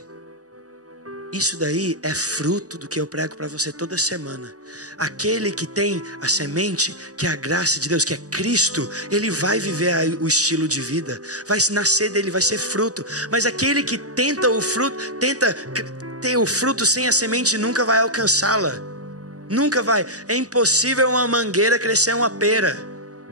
Isso daí é fruto do que eu prego para você toda semana. Aquele que tem a semente, que é a graça de Deus, que é Cristo, ele vai viver o estilo de vida, vai nascer dele, vai ser fruto. Mas aquele que tenta ter o fruto sem a semente, nunca vai alcançá-la. Nunca vai. É impossível uma mangueira crescer uma pera.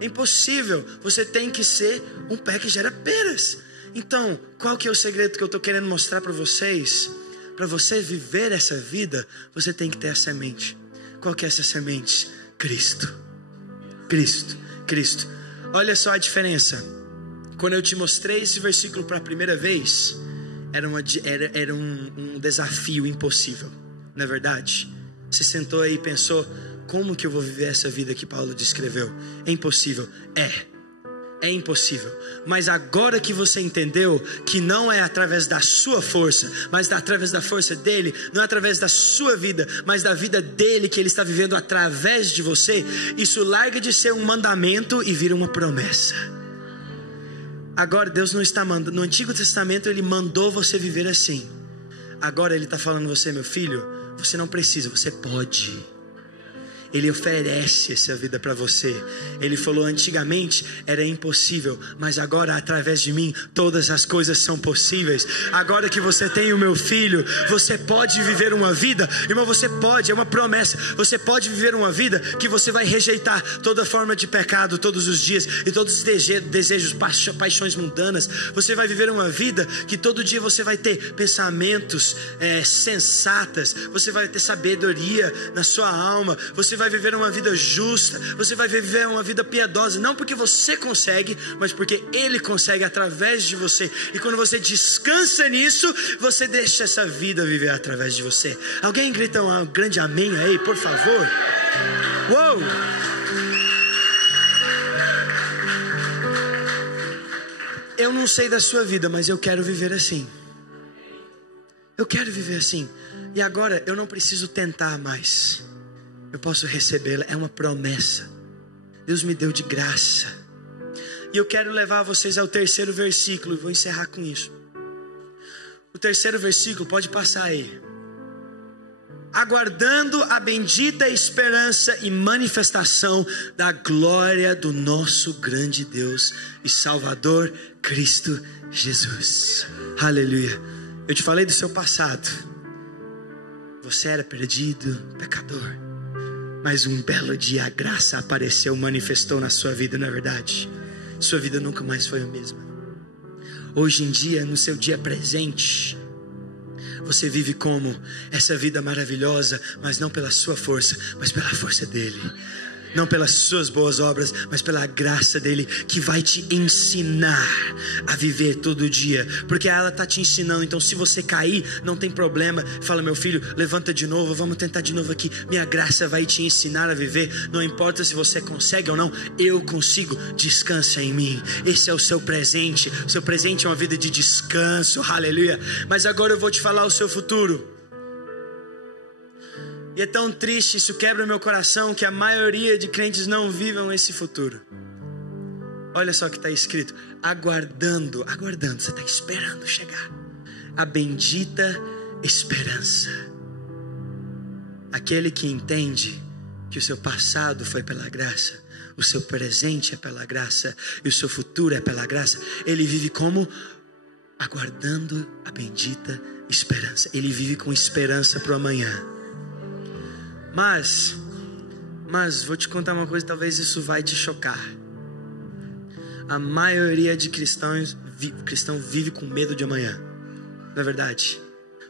É impossível. Você tem que ser um pé que gera peras. Então, qual que é o segredo que eu estou querendo mostrar para vocês? Para você viver essa vida, você tem que ter a semente. Qual que é essa semente? Cristo. Cristo. Cristo. Olha só a diferença. Quando eu te mostrei esse versículo para a primeira vez, era um desafio impossível, não é verdade? Você sentou aí e pensou: como que eu vou viver essa vida que Paulo descreveu? É impossível. É impossível. Mas agora que você entendeu que não é através da sua força, mas através da força dele, não é através da sua vida, mas da vida dele que ele está vivendo através de você, isso larga de ser um mandamento e vira uma promessa. Agora Deus não está mandando. No Antigo Testamento ele mandou você viver assim. Agora ele está falando: você, meu filho, você não precisa, você pode. Ele oferece essa vida para você. Ele falou: antigamente era impossível, mas agora através de mim todas as coisas são possíveis. Agora que você tem o meu filho, você pode viver uma vida, irmão, você pode, é uma promessa. Você pode viver uma vida que você vai rejeitar toda forma de pecado todos os dias e todos os desejos, paixões mundanas. Você vai viver uma vida que todo dia você vai ter pensamentos sensatas. Você vai ter sabedoria na sua alma. Você vai viver uma vida justa, você vai viver uma vida piedosa, não porque você consegue, mas porque Ele consegue através de você. E quando você descansa nisso, você deixa essa vida viver através de você. Alguém grita um grande amém aí, por favor? Uou! Eu não sei da sua vida, mas eu quero viver assim. Eu quero viver assim. E agora eu não preciso tentar mais. Eu posso recebê-la, é uma promessa. Deus me deu de graça. E eu quero levar vocês ao terceiro versículo, e vou encerrar com isso. O terceiro versículo, pode passar aí. Aguardando a bendita esperança e manifestação da glória do nosso grande Deus e Salvador, Cristo Jesus. Aleluia. Eu te falei do seu passado. Você era perdido, pecador. Mas um belo dia a graça apareceu, manifestou na sua vida, não é verdade? Sua vida nunca mais foi a mesma. Hoje em dia, no seu dia presente, você vive como essa vida maravilhosa, mas não pela sua força, mas pela força dele. Não pelas suas boas obras, mas pela graça dele, que vai te ensinar a viver todo dia. Porque ela está te ensinando. Então se você cair, não tem problema. Fala: meu filho, levanta de novo, vamos tentar de novo aqui. Minha graça vai te ensinar a viver. Não importa se você consegue ou não, eu consigo. Descansa em mim. Esse é o seu presente. O seu presente é uma vida de descanso. Aleluia. Mas agora eu vou te falar o seu futuro. E é tão triste, isso quebra o meu coração, que a maioria de crentes não vivam esse futuro. Olha só o que está escrito: aguardando, você está esperando chegar a bendita esperança. Aquele que entende que o seu passado foi pela graça, o seu presente é pela graça e o seu futuro é pela graça, ele vive como aguardando a bendita esperança. Ele vive com esperança para o amanhã. Mas vou te contar uma coisa, talvez isso vai te chocar. A maioria de cristão vive com medo de amanhã. Não é verdade?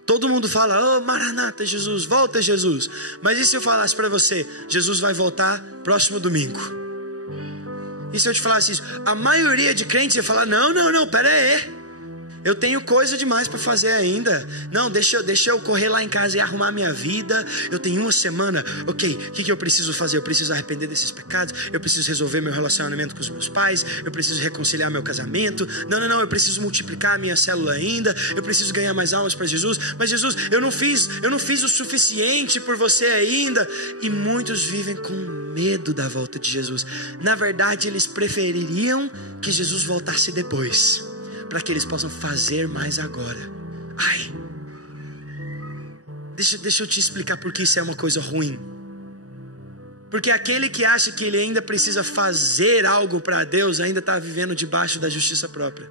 Todo mundo fala, oh, Maranata, Jesus, volta Jesus. Mas e se eu falasse para você, Jesus vai voltar próximo domingo? E se eu te falasse isso? A maioria de crentes ia falar, não, pera aí. Eu tenho coisa demais para fazer ainda. Não, deixa eu correr lá em casa e arrumar minha vida. Eu tenho uma semana. Ok, o que eu preciso fazer? Eu preciso arrepender desses pecados. Eu preciso resolver meu relacionamento com os meus pais. Eu preciso reconciliar meu casamento. Não, eu preciso multiplicar a minha célula ainda. Eu preciso ganhar mais almas para Jesus. Mas Jesus, eu não fiz o suficiente por você ainda. E muitos vivem com medo da volta de Jesus. Na verdade, eles prefeririam que Jesus voltasse depois, para que eles possam fazer mais agora. Ai, deixa eu te explicar por que isso é uma coisa ruim. Porque aquele que acha que ele ainda precisa fazer algo para Deus, ainda está vivendo debaixo da justiça própria.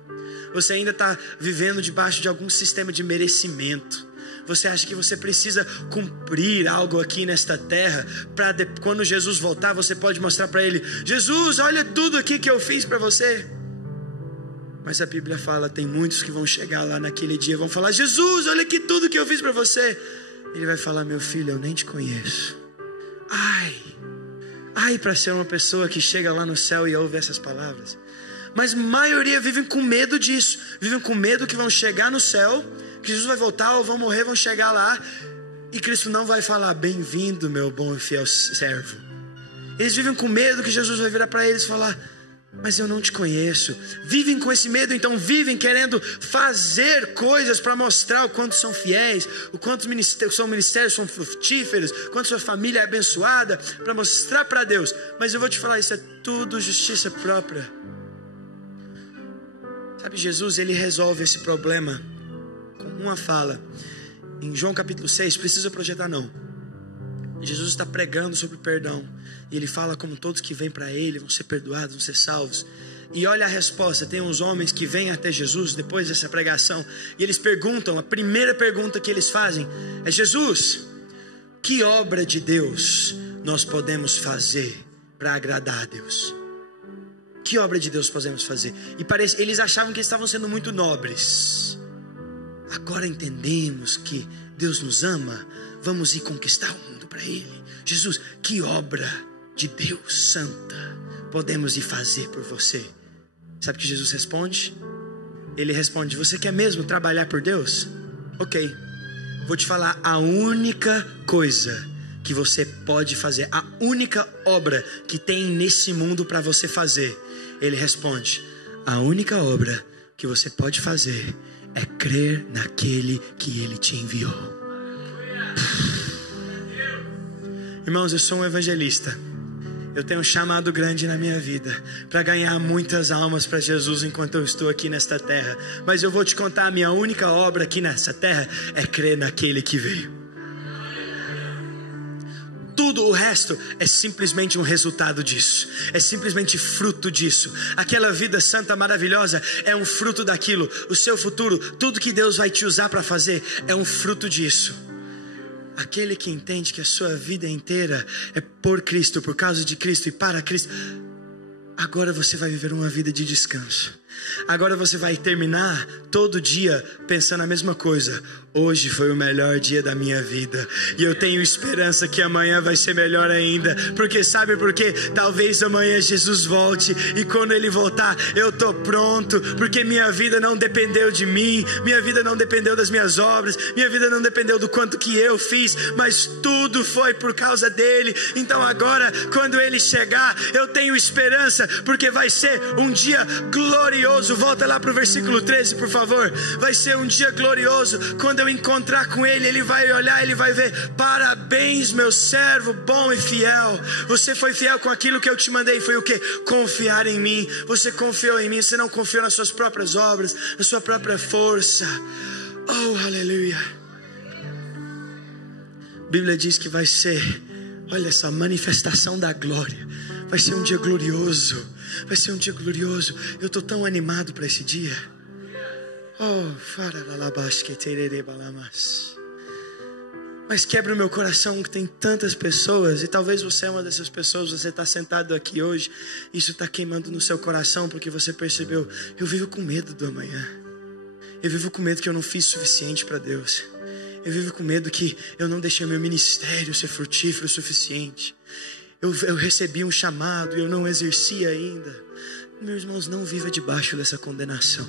Você ainda está vivendo debaixo de algum sistema de merecimento. Você acha que você precisa cumprir algo aqui nesta terra, para quando Jesus voltar, você pode mostrar para ele, Jesus, olha tudo aqui que eu fiz para você. Mas a Bíblia fala, tem muitos que vão chegar lá naquele dia, vão falar, Jesus, olha aqui tudo que eu fiz para você. Ele vai falar, meu filho, eu nem te conheço. Ai, para ser uma pessoa que chega lá no céu e ouve essas palavras. Mas a maioria vivem com medo disso. Vivem com medo que vão chegar no céu, que Jesus vai voltar ou vão morrer, vão chegar lá, e Cristo não vai falar, bem-vindo meu bom e fiel servo. Eles vivem com medo que Jesus vai virar para eles e falar, mas eu não te conheço. Vivem com esse medo, então vivem querendo fazer coisas para mostrar o quanto são fiéis, o quanto são ministérios são frutíferos, quanto sua família é abençoada, para mostrar para Deus. Mas eu vou te falar, isso é tudo justiça própria. Sabe, Jesus, ele resolve esse problema com uma fala. Em João capítulo 6, precisa projetar não. Jesus está pregando sobre perdão. E ele fala como todos que vêm para ele vão ser perdoados, vão ser salvos. E olha a resposta. Tem uns homens que vêm até Jesus depois dessa pregação. E eles perguntam, a primeira pergunta que eles fazem é, Jesus, que obra de Deus nós podemos fazer para agradar a Deus? Que obra de Deus podemos fazer? E eles achavam que estavam sendo muito nobres. Agora entendemos que Deus nos ama. Vamos ir conquistar o mundo para Ele. Jesus, que obra de Deus santa podemos ir fazer por você? Sabe o que Jesus responde? Ele responde, você quer mesmo trabalhar por Deus? Ok, vou te falar a única coisa que você pode fazer, a única obra que tem nesse mundo para você fazer. Ele responde, a única obra que você pode fazer é crer naquele que Ele te enviou. Irmãos, eu sou um evangelista. Eu tenho um chamado grande na minha vida para ganhar muitas almas para Jesus enquanto eu estou aqui nesta terra. Mas eu vou te contar, a minha única obra aqui nessa terra é crer naquele que veio. Tudo o resto é simplesmente um resultado disso. É simplesmente fruto disso. Aquela vida santa, maravilhosa, é um fruto daquilo. O seu futuro, tudo que Deus vai te usar para fazer, é um fruto disso. Aquele que entende que a sua vida inteira é por Cristo, por causa de Cristo e para Cristo, agora você vai viver uma vida de descanso. Agora você vai terminar todo dia pensando a mesma coisa. Hoje foi o melhor dia da minha vida. E eu tenho esperança que amanhã vai ser melhor ainda. Porque sabe por quê? Talvez amanhã Jesus volte. E quando Ele voltar, eu estou pronto. Porque minha vida não dependeu de mim. Minha vida não dependeu das minhas obras. Minha vida não dependeu do quanto que eu fiz. Mas tudo foi por causa dEle. Então agora, quando Ele chegar, eu tenho esperança. Porque vai ser um dia glorioso. Volta lá para o versículo 13, por favor. Vai ser um dia glorioso. Quando eu encontrar com Ele, Ele vai olhar, Ele vai ver, parabéns meu servo bom e fiel, você foi fiel com aquilo que eu te mandei. Foi o que? Confiar em mim. Você confiou em mim, você não confiou nas suas próprias obras, na sua própria força. Oh, aleluia. A Bíblia diz que vai ser, olha essa manifestação da glória. Vai ser um dia glorioso. Vai ser um dia glorioso. Eu estou tão animado para esse dia. Oh, mas quebra o meu coração que tem tantas pessoas, e talvez você é uma dessas pessoas. Você está sentado aqui hoje, isso está queimando no seu coração, porque você percebeu, eu vivo com medo do amanhã. Eu vivo com medo que eu não fiz o suficiente para Deus. Eu vivo com medo que eu não deixei meu ministério ser frutífero o suficiente. Eu recebi um chamado e eu não exerci ainda. Meus irmãos, não viva debaixo dessa condenação.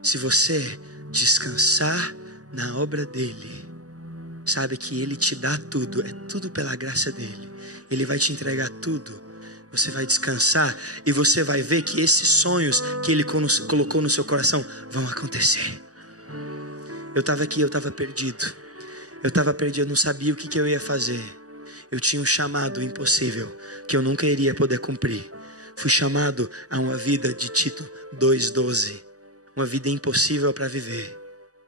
Se você descansar na obra dele, sabe que ele te dá tudo, é tudo pela graça dele. Ele vai te entregar tudo. Você vai descansar e você vai ver que esses sonhos que ele colocou no seu coração vão acontecer. Eu estava aqui, eu estava perdido. Eu não sabia o que eu ia fazer. Eu tinha um chamado impossível que eu nunca iria poder cumprir. Fui chamado a uma vida de Tito 2:12. Uma vida impossível para viver.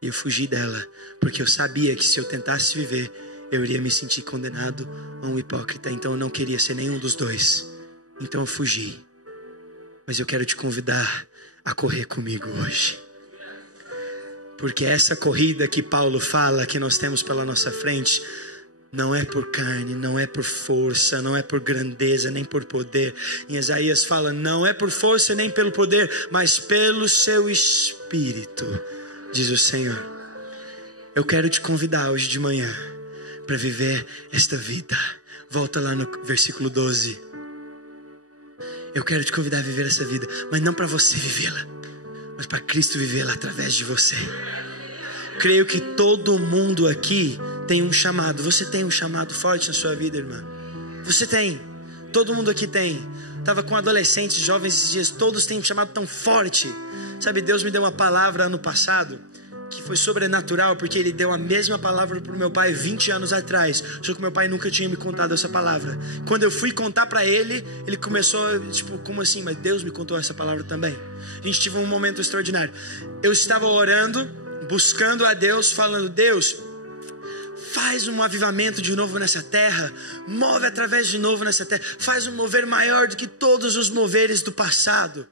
E eu fugi dela, porque eu sabia que se eu tentasse viver, eu iria me sentir condenado a um hipócrita. Então eu não queria ser nenhum dos dois. Então eu fugi. Mas eu quero te convidar a correr comigo hoje. Porque essa corrida que Paulo fala que nós temos pela nossa frente, não é por carne, não é por força, não é por grandeza, nem por poder. Em Isaías fala, não é por força nem pelo poder, mas pelo seu Espírito, diz o Senhor. Eu quero te convidar hoje de manhã para viver esta vida. Volta lá no versículo 12. Eu quero te convidar a viver essa vida, mas não para você vivê-la, mas para Cristo vivê-la através de você. Creio que todo mundo aqui tem um chamado. Você tem um chamado forte na sua vida, irmã. Você tem. Todo mundo aqui tem. Estava com adolescentes, jovens esses dias. Todos têm um chamado tão forte. Sabe, Deus me deu uma palavra ano passado que foi sobrenatural, porque Ele deu a mesma palavra para o meu pai 20 anos atrás. Só que meu pai nunca tinha me contado essa palavra. Quando eu fui contar para ele, ele começou, tipo, como assim? Mas Deus me contou essa palavra também. A gente teve um momento extraordinário. Eu estava orando, buscando a Deus, falando, Deus, faz um avivamento de novo nessa terra, move através de novo nessa terra, faz um mover maior do que todos os moveres do passado.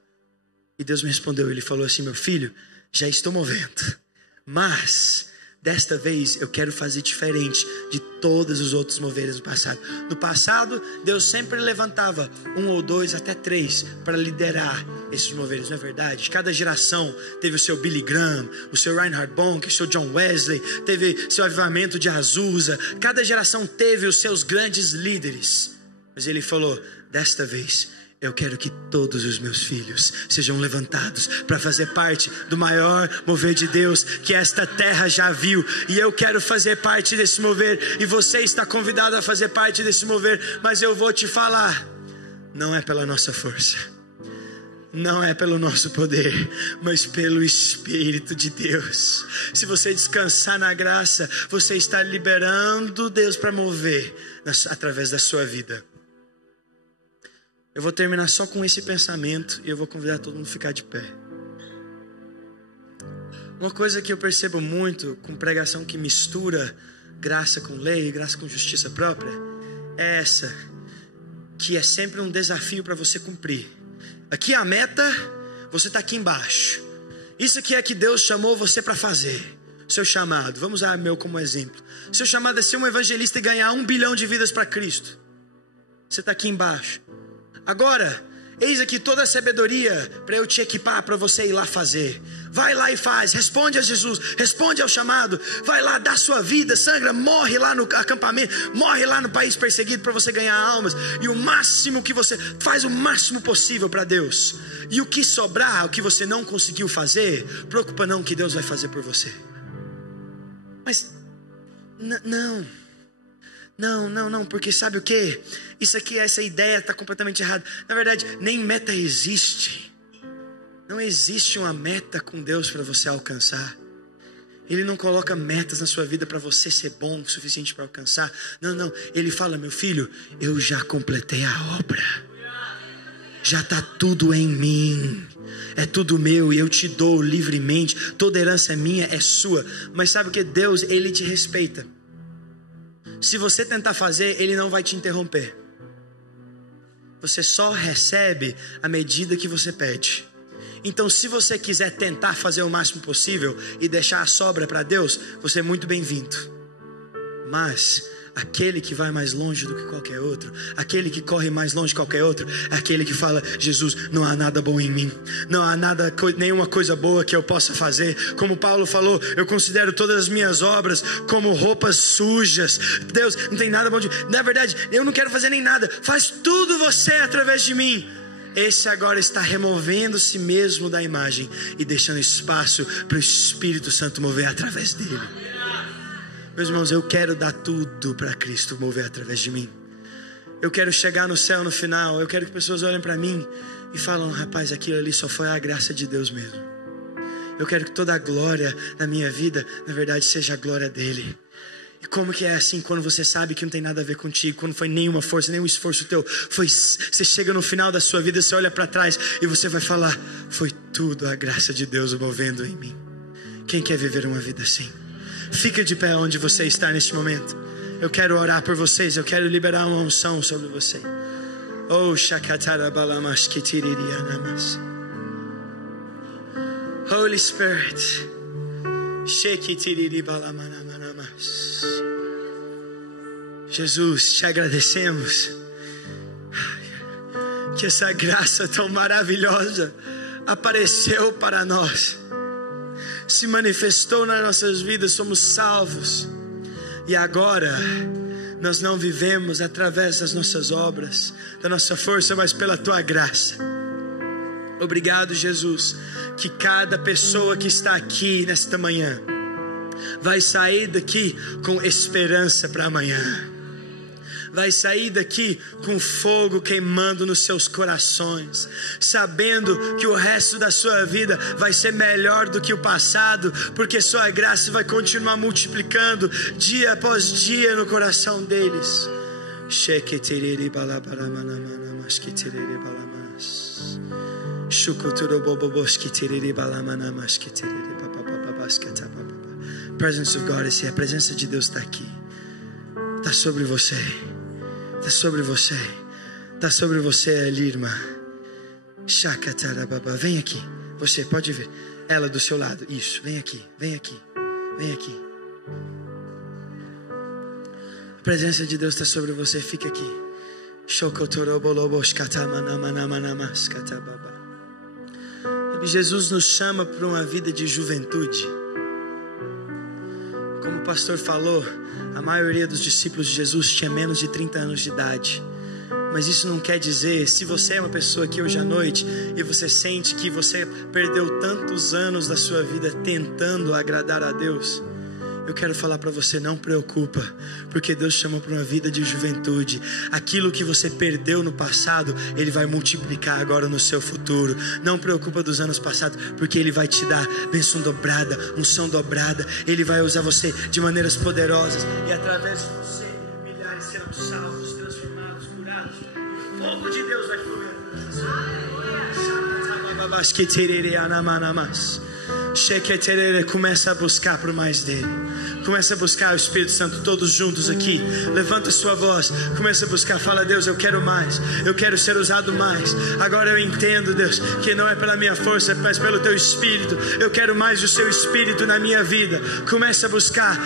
E Deus me respondeu, Ele falou assim, meu filho, já estou movendo, mas desta vez eu quero fazer diferente de todos os outros moveres do passado. No passado, Deus sempre levantava 1 ou 2 até 3 para liderar esses moveres, não é verdade? Cada geração teve o seu Billy Graham, o seu Reinhard Bonk, o seu John Wesley, teve seu avivamento de Azusa. Cada geração teve os seus grandes líderes. Mas Ele falou, desta vez eu quero que todos os meus filhos sejam levantados para fazer parte do maior mover de Deus que esta terra já viu. E eu quero fazer parte desse mover. E você está convidado a fazer parte desse mover. Mas eu vou te falar, não é pela nossa força, não é pelo nosso poder, mas pelo Espírito de Deus. Se você descansar na graça, você está liberando Deus para mover através da sua vida. Eu vou terminar só com esse pensamento e eu vou convidar todo mundo a ficar de pé. Uma coisa que eu percebo muito com pregação que mistura graça com lei, graça com justiça própria, é essa, que é sempre um desafio para você cumprir. Aqui a meta, você está aqui embaixo. Isso aqui é que Deus chamou você para fazer. Seu chamado, vamos usar meu como exemplo. Seu chamado é ser um evangelista e ganhar 1 bilhão de vidas para Cristo. Você está aqui embaixo. Agora, eis aqui toda a sabedoria para eu te equipar, para você ir lá fazer. Vai lá e faz, responde a Jesus, responde ao chamado. Vai lá, dá sua vida, sangra, morre lá no acampamento, morre lá no país perseguido para você ganhar almas. E o máximo que você faz, o máximo possível para Deus. E o que sobrar, o que você não conseguiu fazer, preocupa não que Deus vai fazer por você. Mas, não, porque sabe o que? Isso aqui, essa ideia está completamente errada. Na verdade, nem meta existe. Não existe uma meta com Deus para você alcançar. Ele não coloca metas na sua vida para você ser bom o suficiente para alcançar. Não, Ele fala, meu filho, eu já completei a obra. Já está tudo em mim. É tudo meu e eu te dou livremente. Toda herança é minha, é sua. Mas sabe o que? Deus, Ele te respeita. Se você tentar fazer, Ele não vai te interromper. Você só recebe a medida que você pede. Então, se você quiser tentar fazer o máximo possível e deixar a sobra para Deus, você é muito bem-vindo. Mas aquele que vai mais longe do que qualquer outro, aquele que corre mais longe que qualquer outro, é aquele que fala: Jesus, não há nada bom em mim, não há nada, nenhuma coisa boa que eu possa fazer. Como Paulo falou, eu considero todas as minhas obras como roupas sujas. Deus, não tem nada bom de mim. Na verdade, eu não quero fazer nem nada, faz tudo você através de mim. Esse agora está removendo si mesmo da imagem e deixando espaço para o Espírito Santo mover através dele. Meus irmãos, eu quero dar tudo para Cristo mover através de mim. Eu quero chegar no céu no final. Eu quero que pessoas olhem para mim e falam: rapaz, aquilo ali só foi a graça de Deus mesmo. Eu quero que toda a glória na minha vida, na verdade, seja a glória dele. E como que é assim quando você sabe que não tem nada a ver contigo, quando foi nenhuma força, nenhum esforço teu, você chega no final da sua vida, você olha para trás e você vai falar: foi tudo a graça de Deus movendo em mim. Quem quer viver uma vida assim? Fica de pé onde você está neste momento. Eu quero orar por vocês. Eu quero liberar uma unção sobre você. Oh, shakatara balamash kitiririanamas. Holy Spirit. Shekitiriri balamanamanamas. Jesus, te agradecemos. Que essa graça tão maravilhosa apareceu para nós. Se manifestou nas nossas vidas, somos salvos. E agora nós não vivemos através das nossas obras, da nossa força, mas pela tua graça. Obrigado, Jesus, que cada pessoa que está aqui nesta manhã vai sair daqui com esperança para amanhã. Vai sair daqui com fogo queimando nos seus corações, sabendo que o resto da sua vida vai ser melhor do que o passado, porque sua graça vai continuar multiplicando dia após dia no coração deles. Presence of God is here. A presença de Deus está aqui. Está sobre você. Está sobre você. Está sobre você ali, irmã. Shakatarababa. Vem aqui. Você pode ver. Ela do seu lado. Isso. Vem aqui. Vem aqui. Vem aqui. A presença de Deus está sobre você. Fica aqui. Jesus nos chama para uma vida de juventude. Como o pastor falou, a maioria dos discípulos de Jesus tinha menos de 30 anos de idade. Mas isso não quer dizer, se você é uma pessoa aqui hoje à noite e você sente que você perdeu tantos anos da sua vida tentando agradar a Deus, eu quero falar para você: não preocupa, porque Deus chama para uma vida de juventude. Aquilo que você perdeu no passado, Ele vai multiplicar agora no seu futuro. Não preocupa dos anos passados, porque Ele vai te dar bênção dobrada, unção dobrada. Ele vai usar você de maneiras poderosas, e através de você milhares serão salvos, transformados, curados. O fogo de Deus vai fluir. Começa a buscar por mais dele. Começa a buscar o Espírito Santo, todos juntos aqui. Levanta sua voz, começa a buscar. Fala: Deus, eu quero mais, eu quero ser usado mais. Agora eu entendo, Deus, que não é pela minha força, mas pelo teu Espírito. Eu quero mais do seu Espírito na minha vida. Começa a buscar.